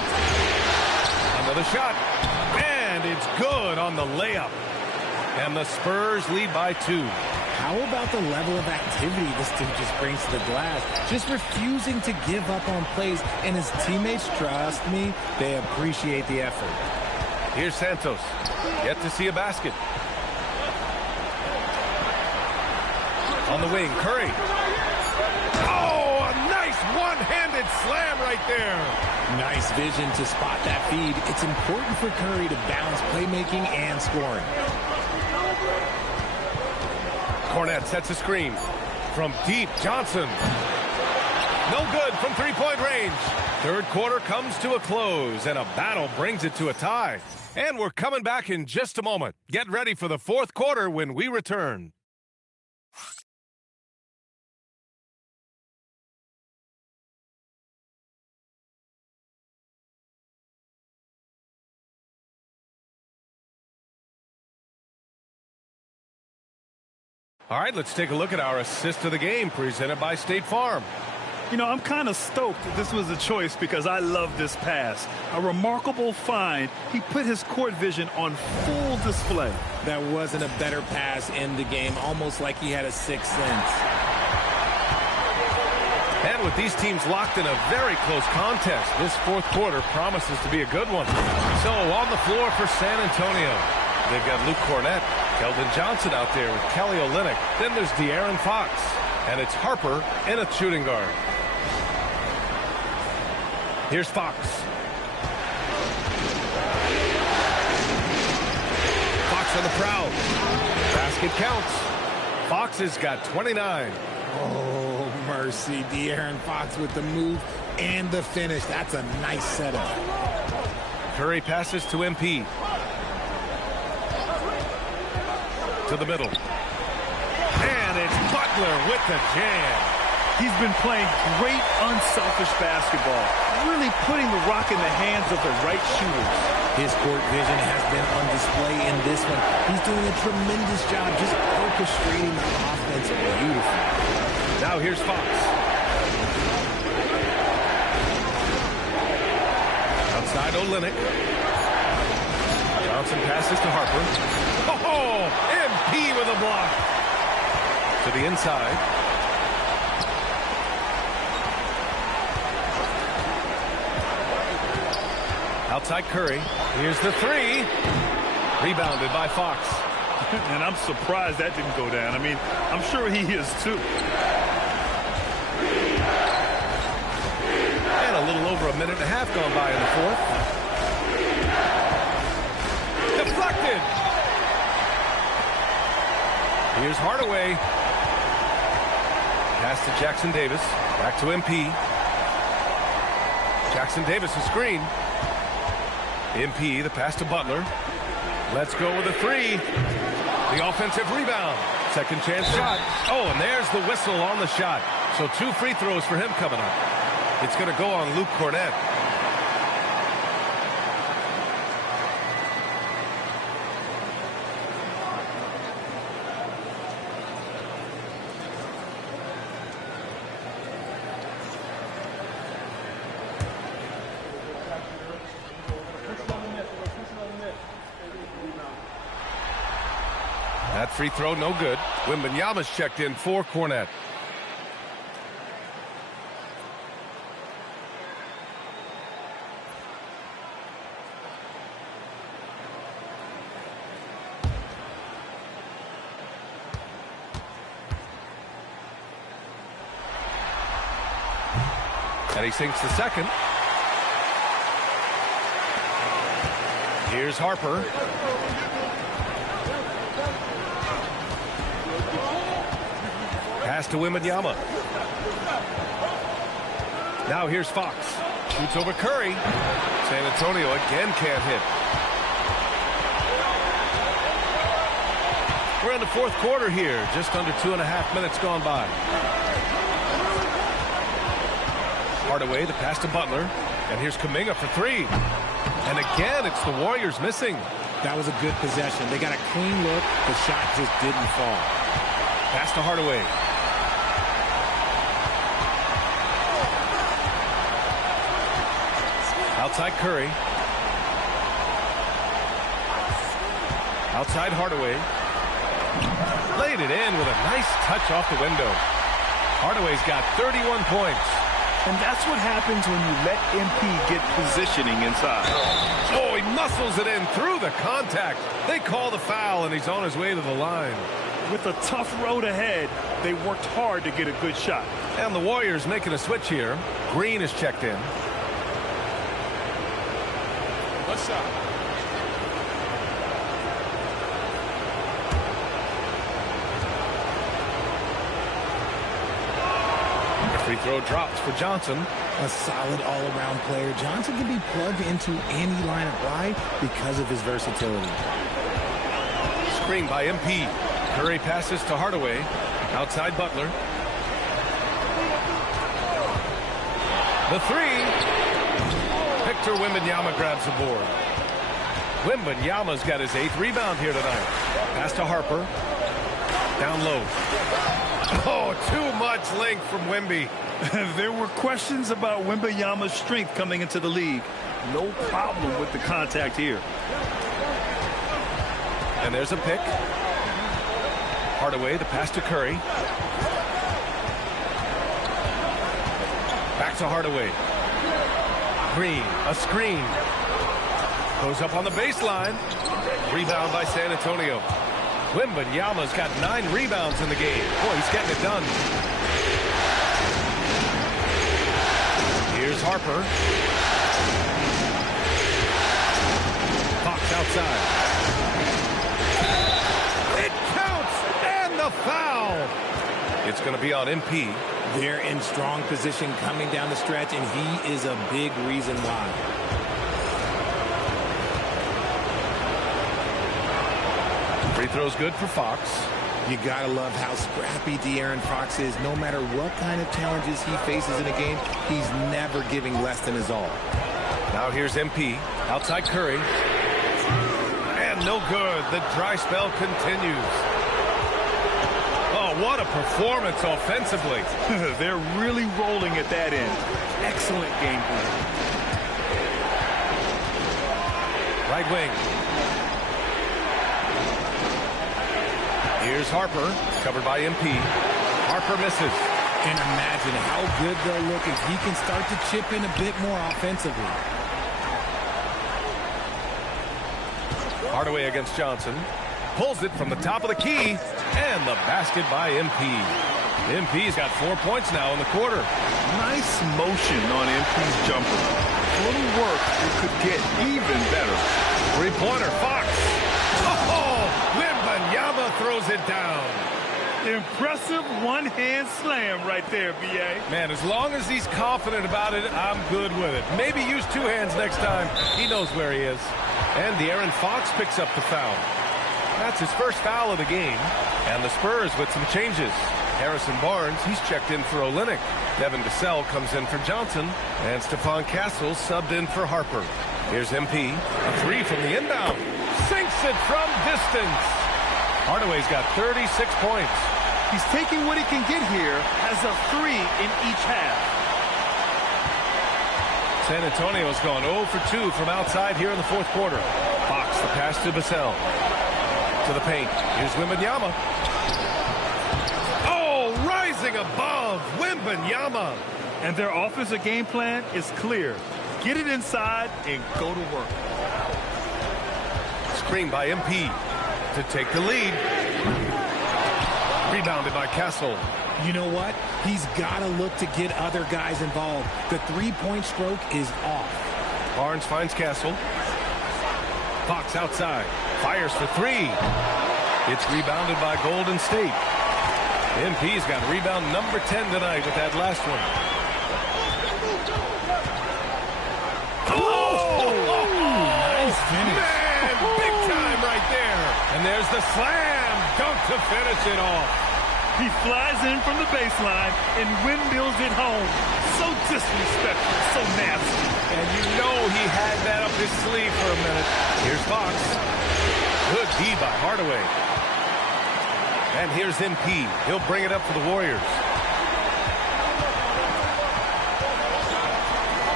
Another shot. And it's good on the layup. And the Spurs lead by 2. How about the level of activity this dude just brings to the glass? Just refusing to give up on plays. And his teammates, trust me, they appreciate the effort. Here's Santos. Yet to see a basket. On the wing, Curry. Oh, a nice one-handed slam right there. Nice vision to spot that feed. It's important for Curry to balance playmaking and scoring. Cornette sets a screen. From deep, Johnson. No good from three-point range. Third quarter comes to a close, and a battle brings it to a tie. And we're coming back in just a moment. Get ready for the fourth quarter when we return. All right, let's take a look at our assist of the game presented by State Farm. You know, I'm kind of stoked that this was a choice because I love this pass. A remarkable find. He put his court vision on full display. That wasn't a better pass in the game, almost like he had a sixth sense. And with these teams locked in a very close contest, this fourth quarter promises to be a good one. So on the floor for San Antonio, they've got Luke Cornette, Keldon Johnson out there with Kelly Olynyk. Then there's De'Aaron Fox. And it's Harper in a shooting guard. Here's Fox. Fox on the prowl. Basket counts. Fox has got 29. Oh, mercy. De'Aaron Fox with the move and the finish. That's a nice setup. Curry passes to MP. To the middle. And it's Butler with the jam. He's been playing great unselfish basketball, really putting the rock in the hands of the right shooters. His court vision has been on display in this one. He's doing a tremendous job just orchestrating the offense beautifully. Now here's Fox. Outside Olynyk. Johnson passes to Harper. Oh, MP with a block. To the inside. Outside Curry. Here's the three. Rebounded by Fox. And I'm surprised that didn't go down. I mean, I'm sure he is too. And a little over a minute and a half gone by in the fourth. Deflected. Here's Hardaway. Pass to Jackson Davis. Back to MP. Jackson Davis a screen. MP, the pass to Butler. Let's go with a three. The offensive rebound. Second chance shot. Oh, and there's the whistle on the shot. So 2 free throws for him coming up. It's going to go on Luke Cornette. That free throw, no good. Wembanyama's checked in for Cornette. And he sinks the second. Here's Harper. Pass to Wembanyama. Now here's Fox. Shoots over Curry. San Antonio again can't hit. We're in the fourth quarter here. Just under 2.5 minutes gone by. Hardaway, the pass to Butler. And here's Kuminga for three. And again, it's the Warriors missing. That was a good possession. They got a clean look. The shot just didn't fall. Pass to Hardaway. Outside Curry. Outside Hardaway. Laid it in with a nice touch off the window. Hardaway's got 31 points. And that's what happens when you let MP get positioning inside. Oh, he muscles it in through the contact. They call the foul, and he's on his way to the line. With a tough road ahead, they worked hard to get a good shot. And the Warriors making a switch here. Green is checked in. What's up? Free throw drops for Johnson. A solid all-around player. Johnson can be plugged into any lineup. Why? Because of his versatility. Screen by MP. Curry passes to Hardaway. Outside Butler. The three. Victor Wembanyama grabs the board. Wembanyama's got his 8th rebound here tonight. Pass to Harper. Down low. Oh, too much length from Wemby. There were questions about Wembanyama's strength coming into the league. No problem with the contact here. And there's a pick. Hardaway, the pass to Curry. Back to Hardaway. Green, a screen. Goes up on the baseline. Rebound by San Antonio. Wembanyama's got 9 rebounds in the game. Boy, he's getting it done. Here's Harper. Fox outside. It counts! And the foul! It's going to be on MP. They're in strong position coming down the stretch, and he is a big reason why. Free throw's good for Fox. You gotta love how scrappy De'Aaron Fox is. No matter what kind of challenges he faces in a game, he's never giving less than his all. Now here's MP. Outside Curry. And no good. The dry spell continues. Oh, what a performance offensively. They're really rolling at that end. Excellent game plan. Right wing. Here's Harper, covered by MP. Harper misses. And imagine how good they'll look if he can start to chip in a bit more offensively. Hardaway against Johnson. Pulls it from the top of the key. And the basket by MP. MP's got 4 points now in the quarter. Nice motion on MP's jumper. A little work, it could get even better. Three-pointer, Fox. Oh, Wembanyama throws it down. Impressive one-hand slam right there, B.A. Man, as long as he's confident about it, I'm good with it. Maybe use 2 hands next time. He knows where he is. And De'Aaron Fox picks up the foul. That's his first foul of the game. And the Spurs with some changes. Harrison Barnes, he's checked in for Olynyk. Devin Vassell comes in for Johnson. And Stephon Castle subbed in for Harper. Here's MP. A three from the inbound. Sinks it from distance. Hardaway's got 36 points. He's taking what he can get here as a 3 in each half. San Antonio's gone 0 for 2 from outside here in the fourth quarter. Fox, the pass to Vassell. To the paint. Here's Wembanyama. Oh, rising above. Wembanyama. And their offensive game plan is clear. Get it inside and go to work. Screen by MP to take the lead. Rebounded by Castle. You know what? He's got to look to get other guys involved. The three-point stroke is off. Barnes finds Castle. Fox outside. Fires for three. It's rebounded by Golden State. MP's got rebound number 10 tonight with that last one. Nice finish. Man, big time right there. And there's the slam dunk to finish it off. He flies in from the baseline and windmills it home. So disrespectful, so nasty. And you know he had that up his sleeve for a minute. Here's Fox. Good D by Hardaway. And here's MP. He'll bring it up for the Warriors.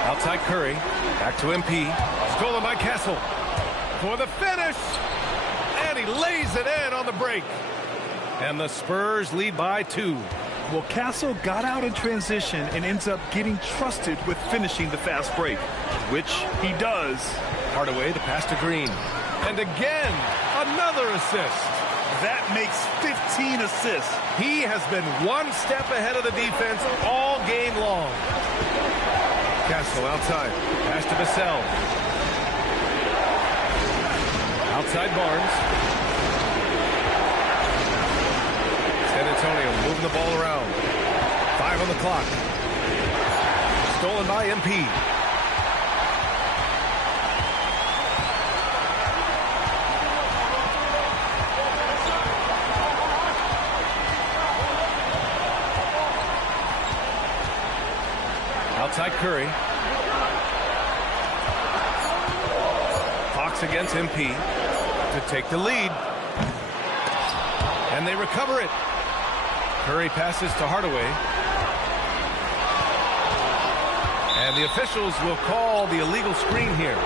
Outside Curry. Back to MP. Stolen by Castle. For the finish. And he lays it in on the break. And the Spurs lead by 2. Well, Castle got out in transition and ends up getting trusted with finishing the fast break, which he does. Hardaway, the pass to Green. And again, another assist. That makes 15 assists. He has been one step ahead of the defense all game long. Castle outside. Pass to Vassell. Outside Barnes. San Antonio moving the ball around. 5 on the clock. Stolen by MP. Outside Curry. Fox against MP to take the lead. And they recover it. Curry passes to Hardaway. And the officials will call the illegal screen here.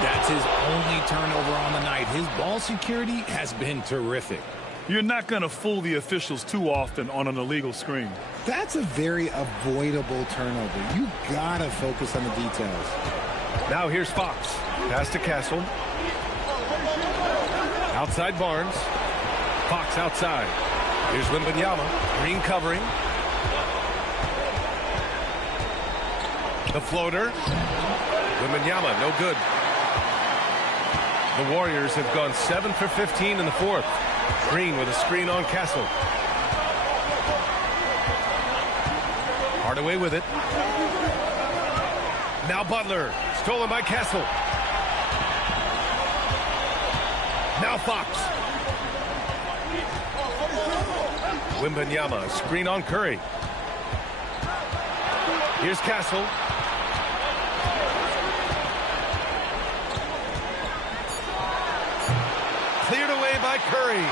That's his only turnover on the night. His ball security has been terrific. You're not going to fool the officials too often on an illegal screen. That's a very avoidable turnover. You gotta focus on the details. Now here's Fox. Pass to Castle. Outside Barnes. Fox outside. Here's Wembanyama. Green covering. The floater. Wembanyama, no good. The Warriors have gone 7 for 15 in the fourth. Green with a screen on Castle. Hardaway with it. Now Butler. Stolen by Castle. Now Fox. Wembanyama. Screen on Curry. Here's Castle. Cleared away by Curry.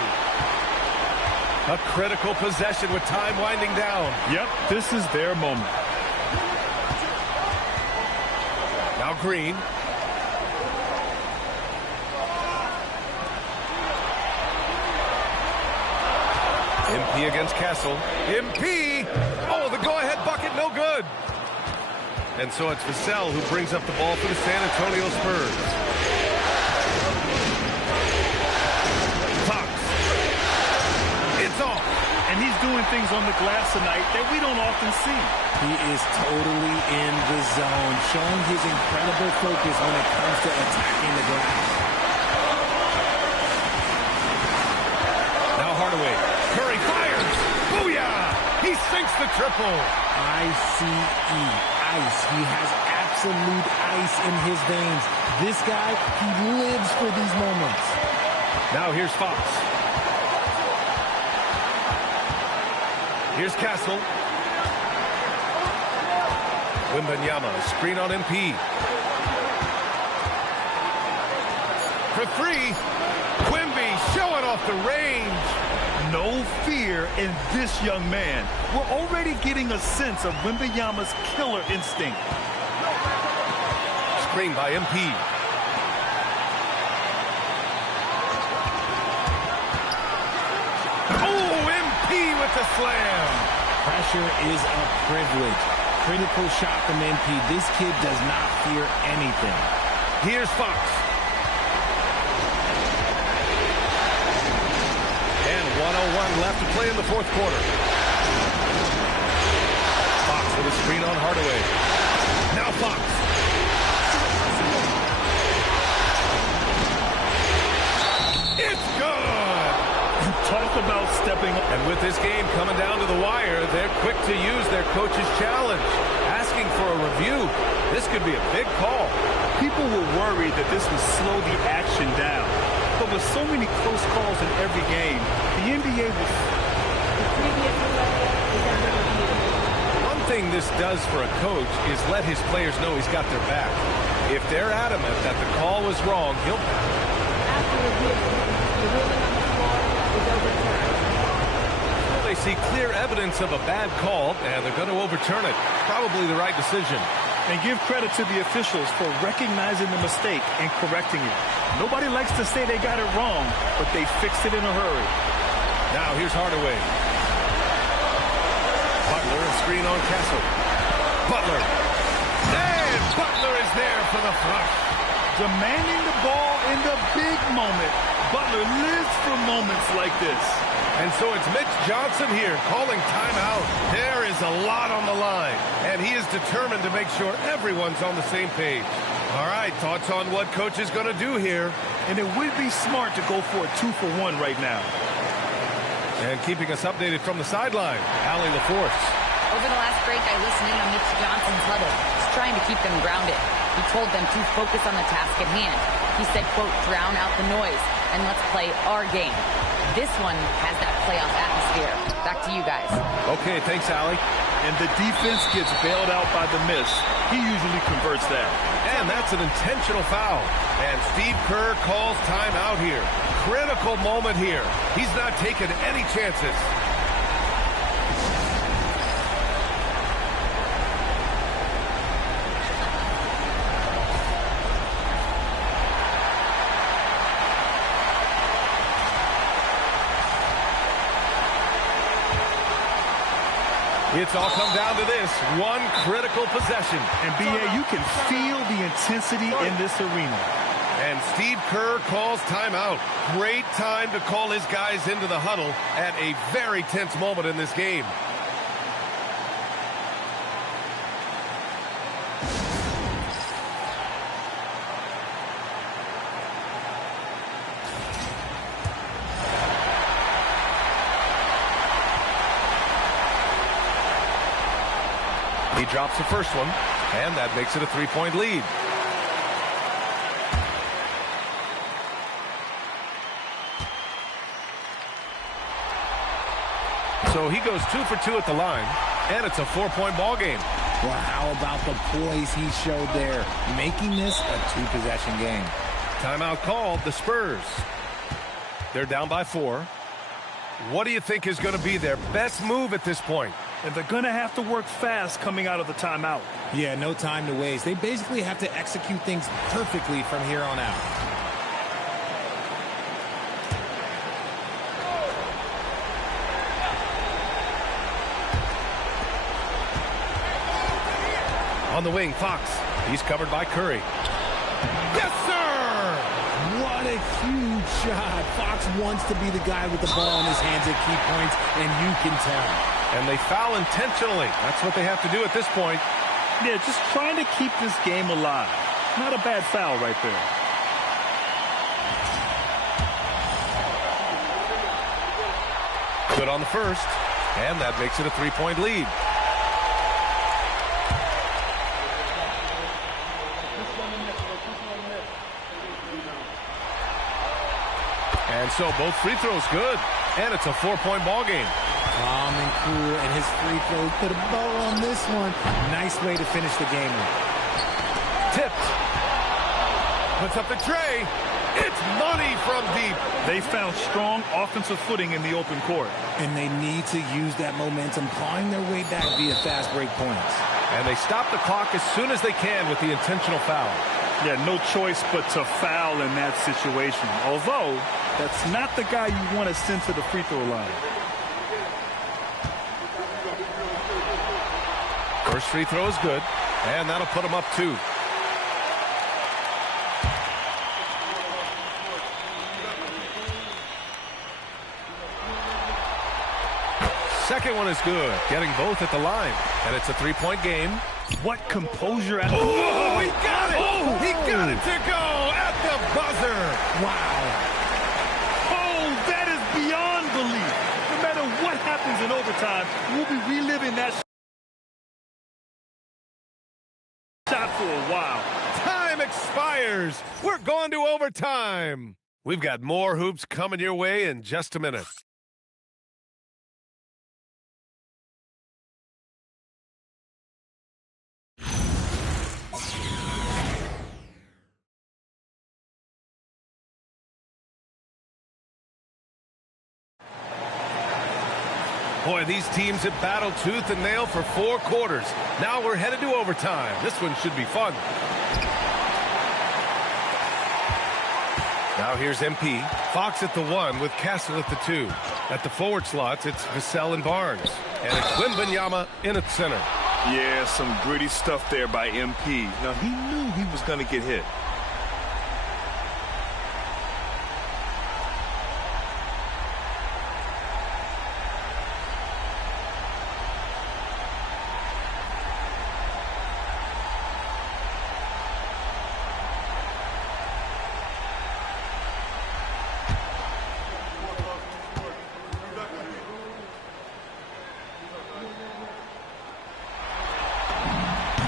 A critical possession with time winding down. Yep, this is their moment. Now Green. MP against Castle. MP! Oh, the go-ahead bucket, no good. And so it's Vassell who brings up the ball for the San Antonio Spurs. Fox. It's off. And he's doing things on the glass tonight that we don't often see. He is totally in the zone, showing his incredible focus when it comes to attacking the glass. Now Hardaway. Curry fires. Booyah! He sinks the triple. ICE. Ice. He has absolute ice in his veins. This guy, he lives for these moments. Now here's Fox. Here's Castle. Wembanyama, screen on MP. For three, Wemby showing off the range. No fear in this young man. We're already getting a sense of Wembanyama's killer instinct. Screen by MP. Oh, MP with the slam. Pressure is a privilege. Critical shot from MP. This kid does not fear anything. Here's Fox. And 101 1:01 left to play in the fourth quarter. Fox with a screen on Hardaway. Now Fox. It's good! Talk about stepping up. And with this game coming down to the wire, they're quick to use their coach's challenge, asking for a review. This could be a big call. People were worried that this would slow the action down. But with so many close calls in every game, the NBA was... One thing this does for a coach is let his players know he's got their back. If they're adamant that the call was wrong, he'll... After review, the ruling on the floor is overturned. They see clear evidence of a bad call, and they're going to overturn it. Probably the right decision. And give credit to the officials for recognizing the mistake and correcting it. Nobody likes to say they got it wrong, but they fixed it in a hurry. Now here's Hardaway. Butler, a screen on Castle. Butler. And Butler is there for the flush. Demanding the ball in the big moment. Butler lives for moments like this. And so it's Mitch Johnson here calling timeout. There is a lot on the line, and he is determined to make sure everyone's on the same page. All right, thoughts on what coach is going to do here? And it would be smart to go for a 2-for-1 right now. And keeping us updated from the sideline, Allie LaForce. Over the last break, I listened in on Mitch Johnson's huddle. He's trying to keep them grounded. He told them to focus on the task at hand. He said, quote, drown out the noise, and let's play our game. This one has that playoff atmosphere. Back to you guys. Okay, thanks, Allie. And the defense gets bailed out by the miss. He usually converts that. And that's an intentional foul. And Steve Kerr calls timeout here. Critical moment here. He's not taking any chances. It's all come down to this one critical possession. And B.A., you can feel the intensity in this arena. And Steve Kerr calls timeout. Great time to call his guys into the huddle at a very tense moment in this game. He drops the first one, and that makes it a three-point lead. So he goes 2 for 2 at the line, and it's a 4-point ball game. Well, how about the poise he showed there, making this a 2-possession game? Timeout called, the Spurs. They're down by 4. What do you think is going to be their best move at this point? And they're going to have to work fast coming out of the timeout. Yeah, no time to waste. They basically have to execute things perfectly from here on out. On the wing, Fox. He's covered by Curry. Yes, sir! What a huge shot. Fox wants to be the guy with the ball in his hands at key points, and you can tell. And they foul intentionally. That's what they have to do at this point. Yeah, just trying to keep this game alive. Not a bad foul right there. Good on the first. And that makes it a 3-point lead. And so both free throws good. And it's a 4-point ball game. Calm and cool, and his free throw put a bow on this one. Nice way to finish the game with. Tipped. Puts up the tray. It's money from deep. They found strong offensive footing in the open court. And they need to use that momentum, clawing their way back via fast break points. And they stop the clock as soon as they can with the intentional foul. Yeah, no choice but to foul in that situation. Although, that's not the guy you want to send to the free throw line. First free throw is good, and that'll put him up 2. second one is good, getting both at the line. And it's a three-point game. What composure at Oh, he got it! Oh, he got it to go at the buzzer! Wow. Oh, that is beyond belief. No matter what happens in overtime, we'll be reliving that shot for a while. Time expires. We're going to overtime. We've got more hoops coming your way in just a minute. Boy, these teams have battled tooth and nail for 4 quarters. Now we're headed to overtime. This one should be fun. Now here's MP. Fox at the 1 with Castle at the 2. At the forward slots, it's Vassell and Barnes. And it's Wembanyama in at center. Yeah, some gritty stuff there by MP. Now, he knew he was going to get hit.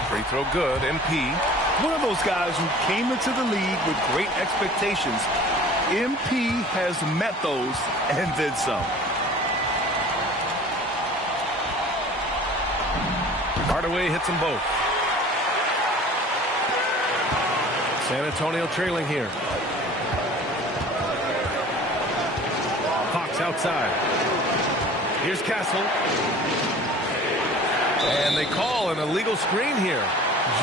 Free throw good, MP. One of those guys who came into the league with great expectations. MP has met those and then some. Hardaway hits them both. San Antonio trailing here. Fox outside. Here's Castle. And they call an illegal screen here.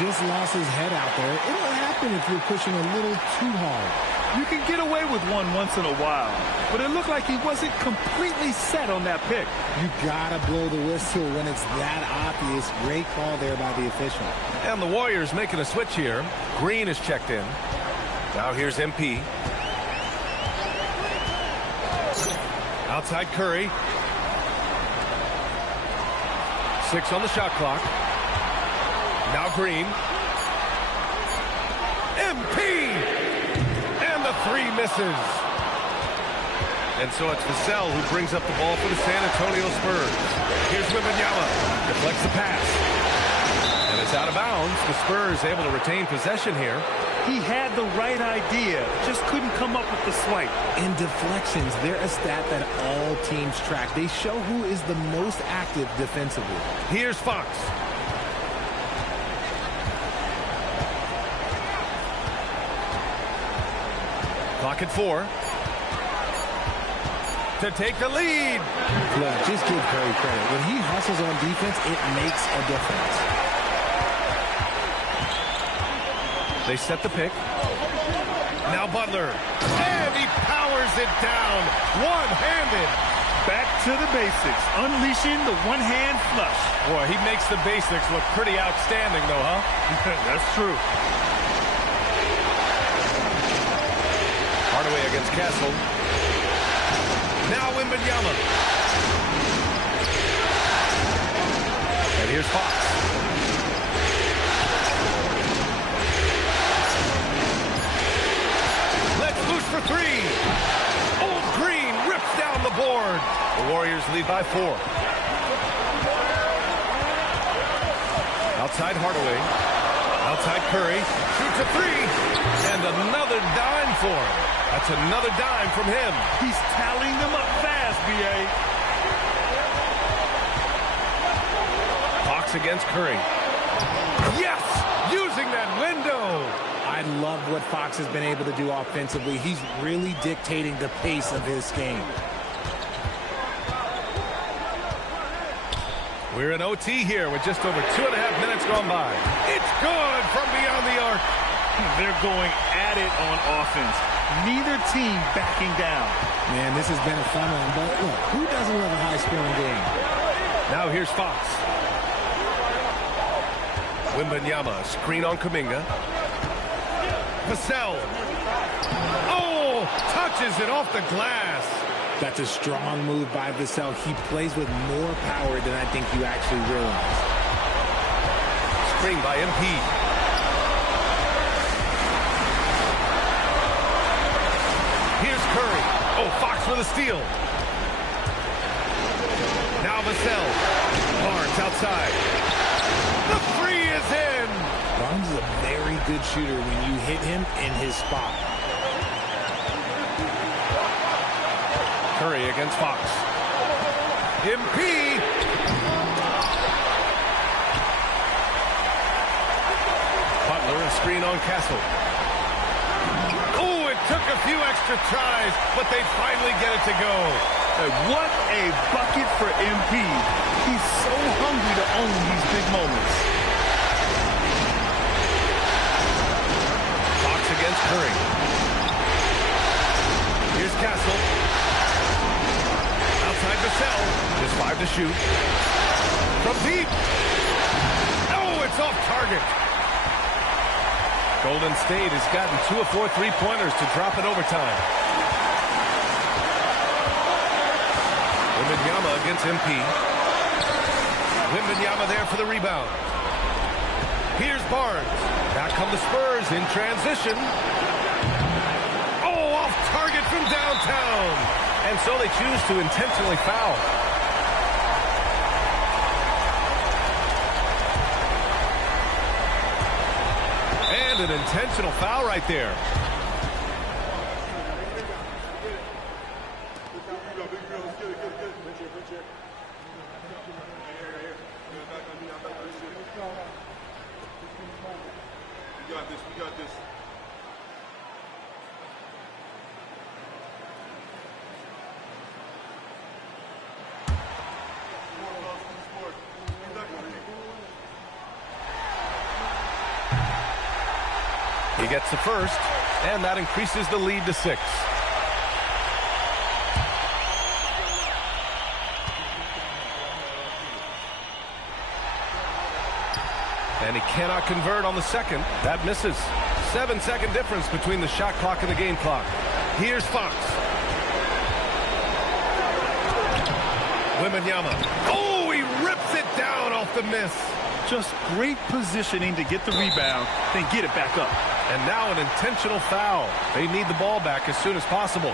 Just lost his head out there. It'll happen if you're pushing a little too hard. You can get away with one once in a while, but it looked like he wasn't completely set on that pick. You gotta blow the whistle when it's that obvious. Great call there by the official. And the Warriors making a switch here. Green is checked in. Now here's MP. Outside Curry. 6 on the shot clock. Now Green. MP! And the 3 misses. And so it's Vassell who brings up the ball for the San Antonio Spurs. Here's Wembanyama. Deflects the pass. And it's out of bounds. The Spurs able to retain possession here. He had the right idea, just couldn't come up with the swipe. In deflections, they're a stat that all teams track. They show who is the most active defensively. Here's Fox. Clock at 4. To take the lead. Look, just give Curry credit. When he hustles on defense, it makes a difference. They set the pick. Now Butler. And he powers it down. One-handed. Back to the basics. Unleashing the one-hand flush. Boy, he makes the basics look pretty outstanding, though, huh? That's true. Hardaway against Castle. Now Wembanyama. And here's Fox. For 3. Old Green rips down the board. The Warriors lead by 4. Outside Hardaway. Outside Curry. Shoots a 3. And another dime for him. That's another dime from him. He's tallying them up fast, B.A. Fox against Curry. Yes! Using that window. I love what Fox has been able to do offensively. He's really dictating the pace of his game. We're in OT here with just over 2.5 minutes gone by. It's good from beyond the arc. They're going at it on offense. Neither team backing down. Man, this has been a fun one, but look, who doesn't love a high-scoring game? Now here's Fox. Wembanyama, screen on Kuminga. Vassell. Oh, touches it off the glass. That's a strong move by Vassell. He plays with more power than I think you actually realize. Screen by MP. Here's Curry. Oh, Fox with a steal. Now Vassell. Barnes outside. The three is in. Barnes is a very good shooter when you hit him in his spot. Curry against Fox. MP. Butler, a screen on Castle. Oh, it took a few extra tries, but they finally get it to go. What a bucket for MP. He's so hungry to own these big moments. Fox against Curry. Here's Castle. Outside Vassell. Just 5 to shoot. From deep. Oh, it's off target. Golden State has gotten 2 of 4 3-pointers to drop in overtime. Wembanyama against MP. Wembanyama there for the rebound. Here's Barnes. Back come the Spurs in transition. Oh, off target from downtown. And so they choose to intentionally foul. And an intentional foul right there. We got this. He gets the first, and that increases the lead to 6. And he cannot convert on the second. That misses. 7-second difference between the shot clock and the game clock. Here's Fox. Wembanyama. Oh, he rips it down off the miss. Just great positioning to get the rebound, then get it back up. And now an intentional foul. They need the ball back as soon as possible.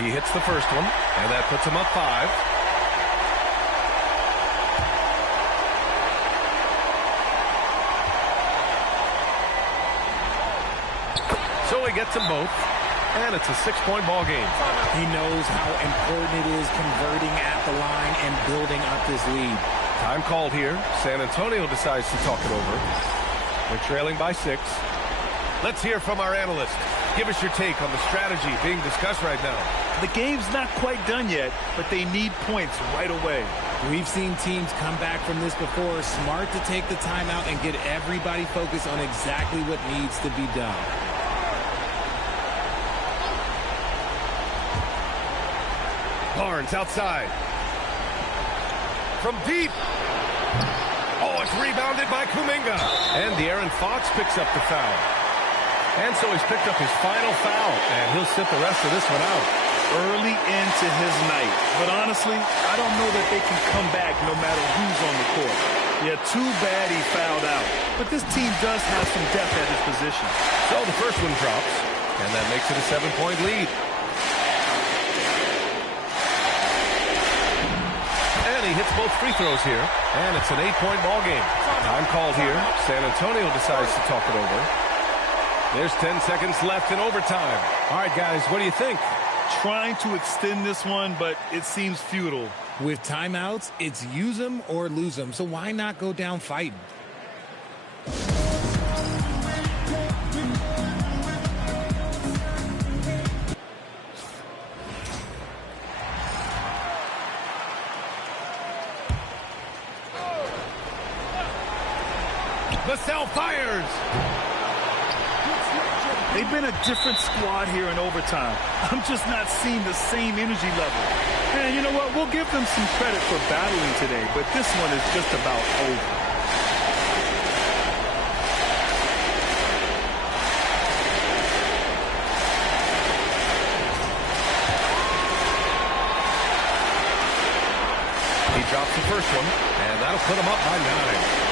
He hits the first one, and that puts him up 5. So he gets them both, and it's a 6-point ball game. He knows how important it is converting at the line and building up this lead. Time called here. San Antonio decides to talk it over. They're trailing by 6. Let's hear from our analyst. Give us your take on the strategy being discussed right now. The game's not quite done yet, but they need points right away. We've seen teams come back from this before. Smart to take the timeout and get everybody focused on exactly what needs to be done. Barnes outside. From deep. Oh, it's rebounded by Kuminga. And De'Aaron Fox picks up the foul. And so he's picked up his final foul, and he'll sit the rest of this one out. Early into his night. But honestly, I don't know that they can come back no matter who's on the court. Yeah, too bad he fouled out. But this team does have some depth at his position. So the first one drops, and that makes it a 7-point lead. And he hits both free throws here, and it's an 8-point ball game. Time called here. San Antonio decides to talk it over. There's 10 seconds left in overtime. All right, guys, what do you think? Trying to extend this one, but it seems futile. With timeouts, it's use them or lose them, so why not go down fighting? Vassell fires. They've been a different squad here in overtime. I'm just not seeing the same energy level. And you know what? We'll give them some credit for battling today, but this one is just about over. He drops the first one, and that'll put him up by 9.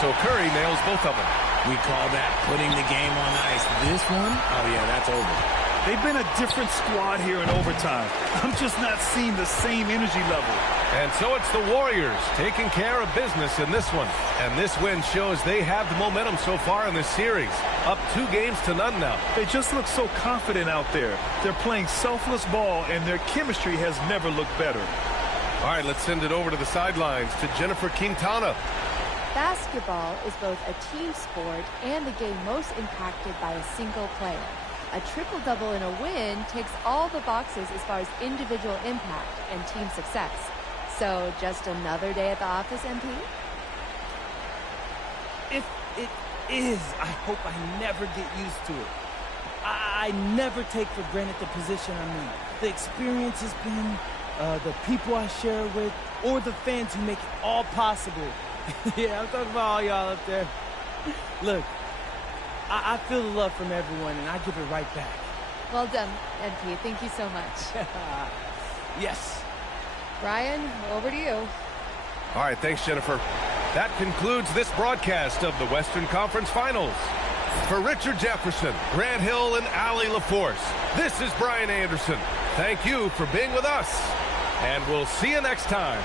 So Curry nails both of them. We call that putting the game on ice. This one, oh yeah, that's over. They've been a different squad here in overtime. I'm just not seeing the same energy level. And so it's the Warriors taking care of business in this one. And this win shows they have the momentum so far in this series. Up 2 games to none now. They just look so confident out there. They're playing selfless ball, and their chemistry has never looked better. All right, let's send it over to the sidelines to Jennifer Quintana. Basketball is both a team sport and the game most impacted by a single player. A triple-double in a win ticks all the boxes as far as individual impact and team success. So just another day at the office, MP? If it is, I hope I never get used to it. I never take for granted the position I'm in. The experience has been, the people I share with, or the fans who make it all possible. Yeah, I'm talking about all y'all up there. Look, I feel the love from everyone, and I give it right back. Well done, MP. Thank you so much. Yes. Ryan, over to you. All right, thanks, Jennifer. That concludes this broadcast of the Western Conference Finals. For Richard Jefferson, Grant Hill, and Allie LaForce, this is Brian Anderson. Thank you for being with us, and we'll see you next time.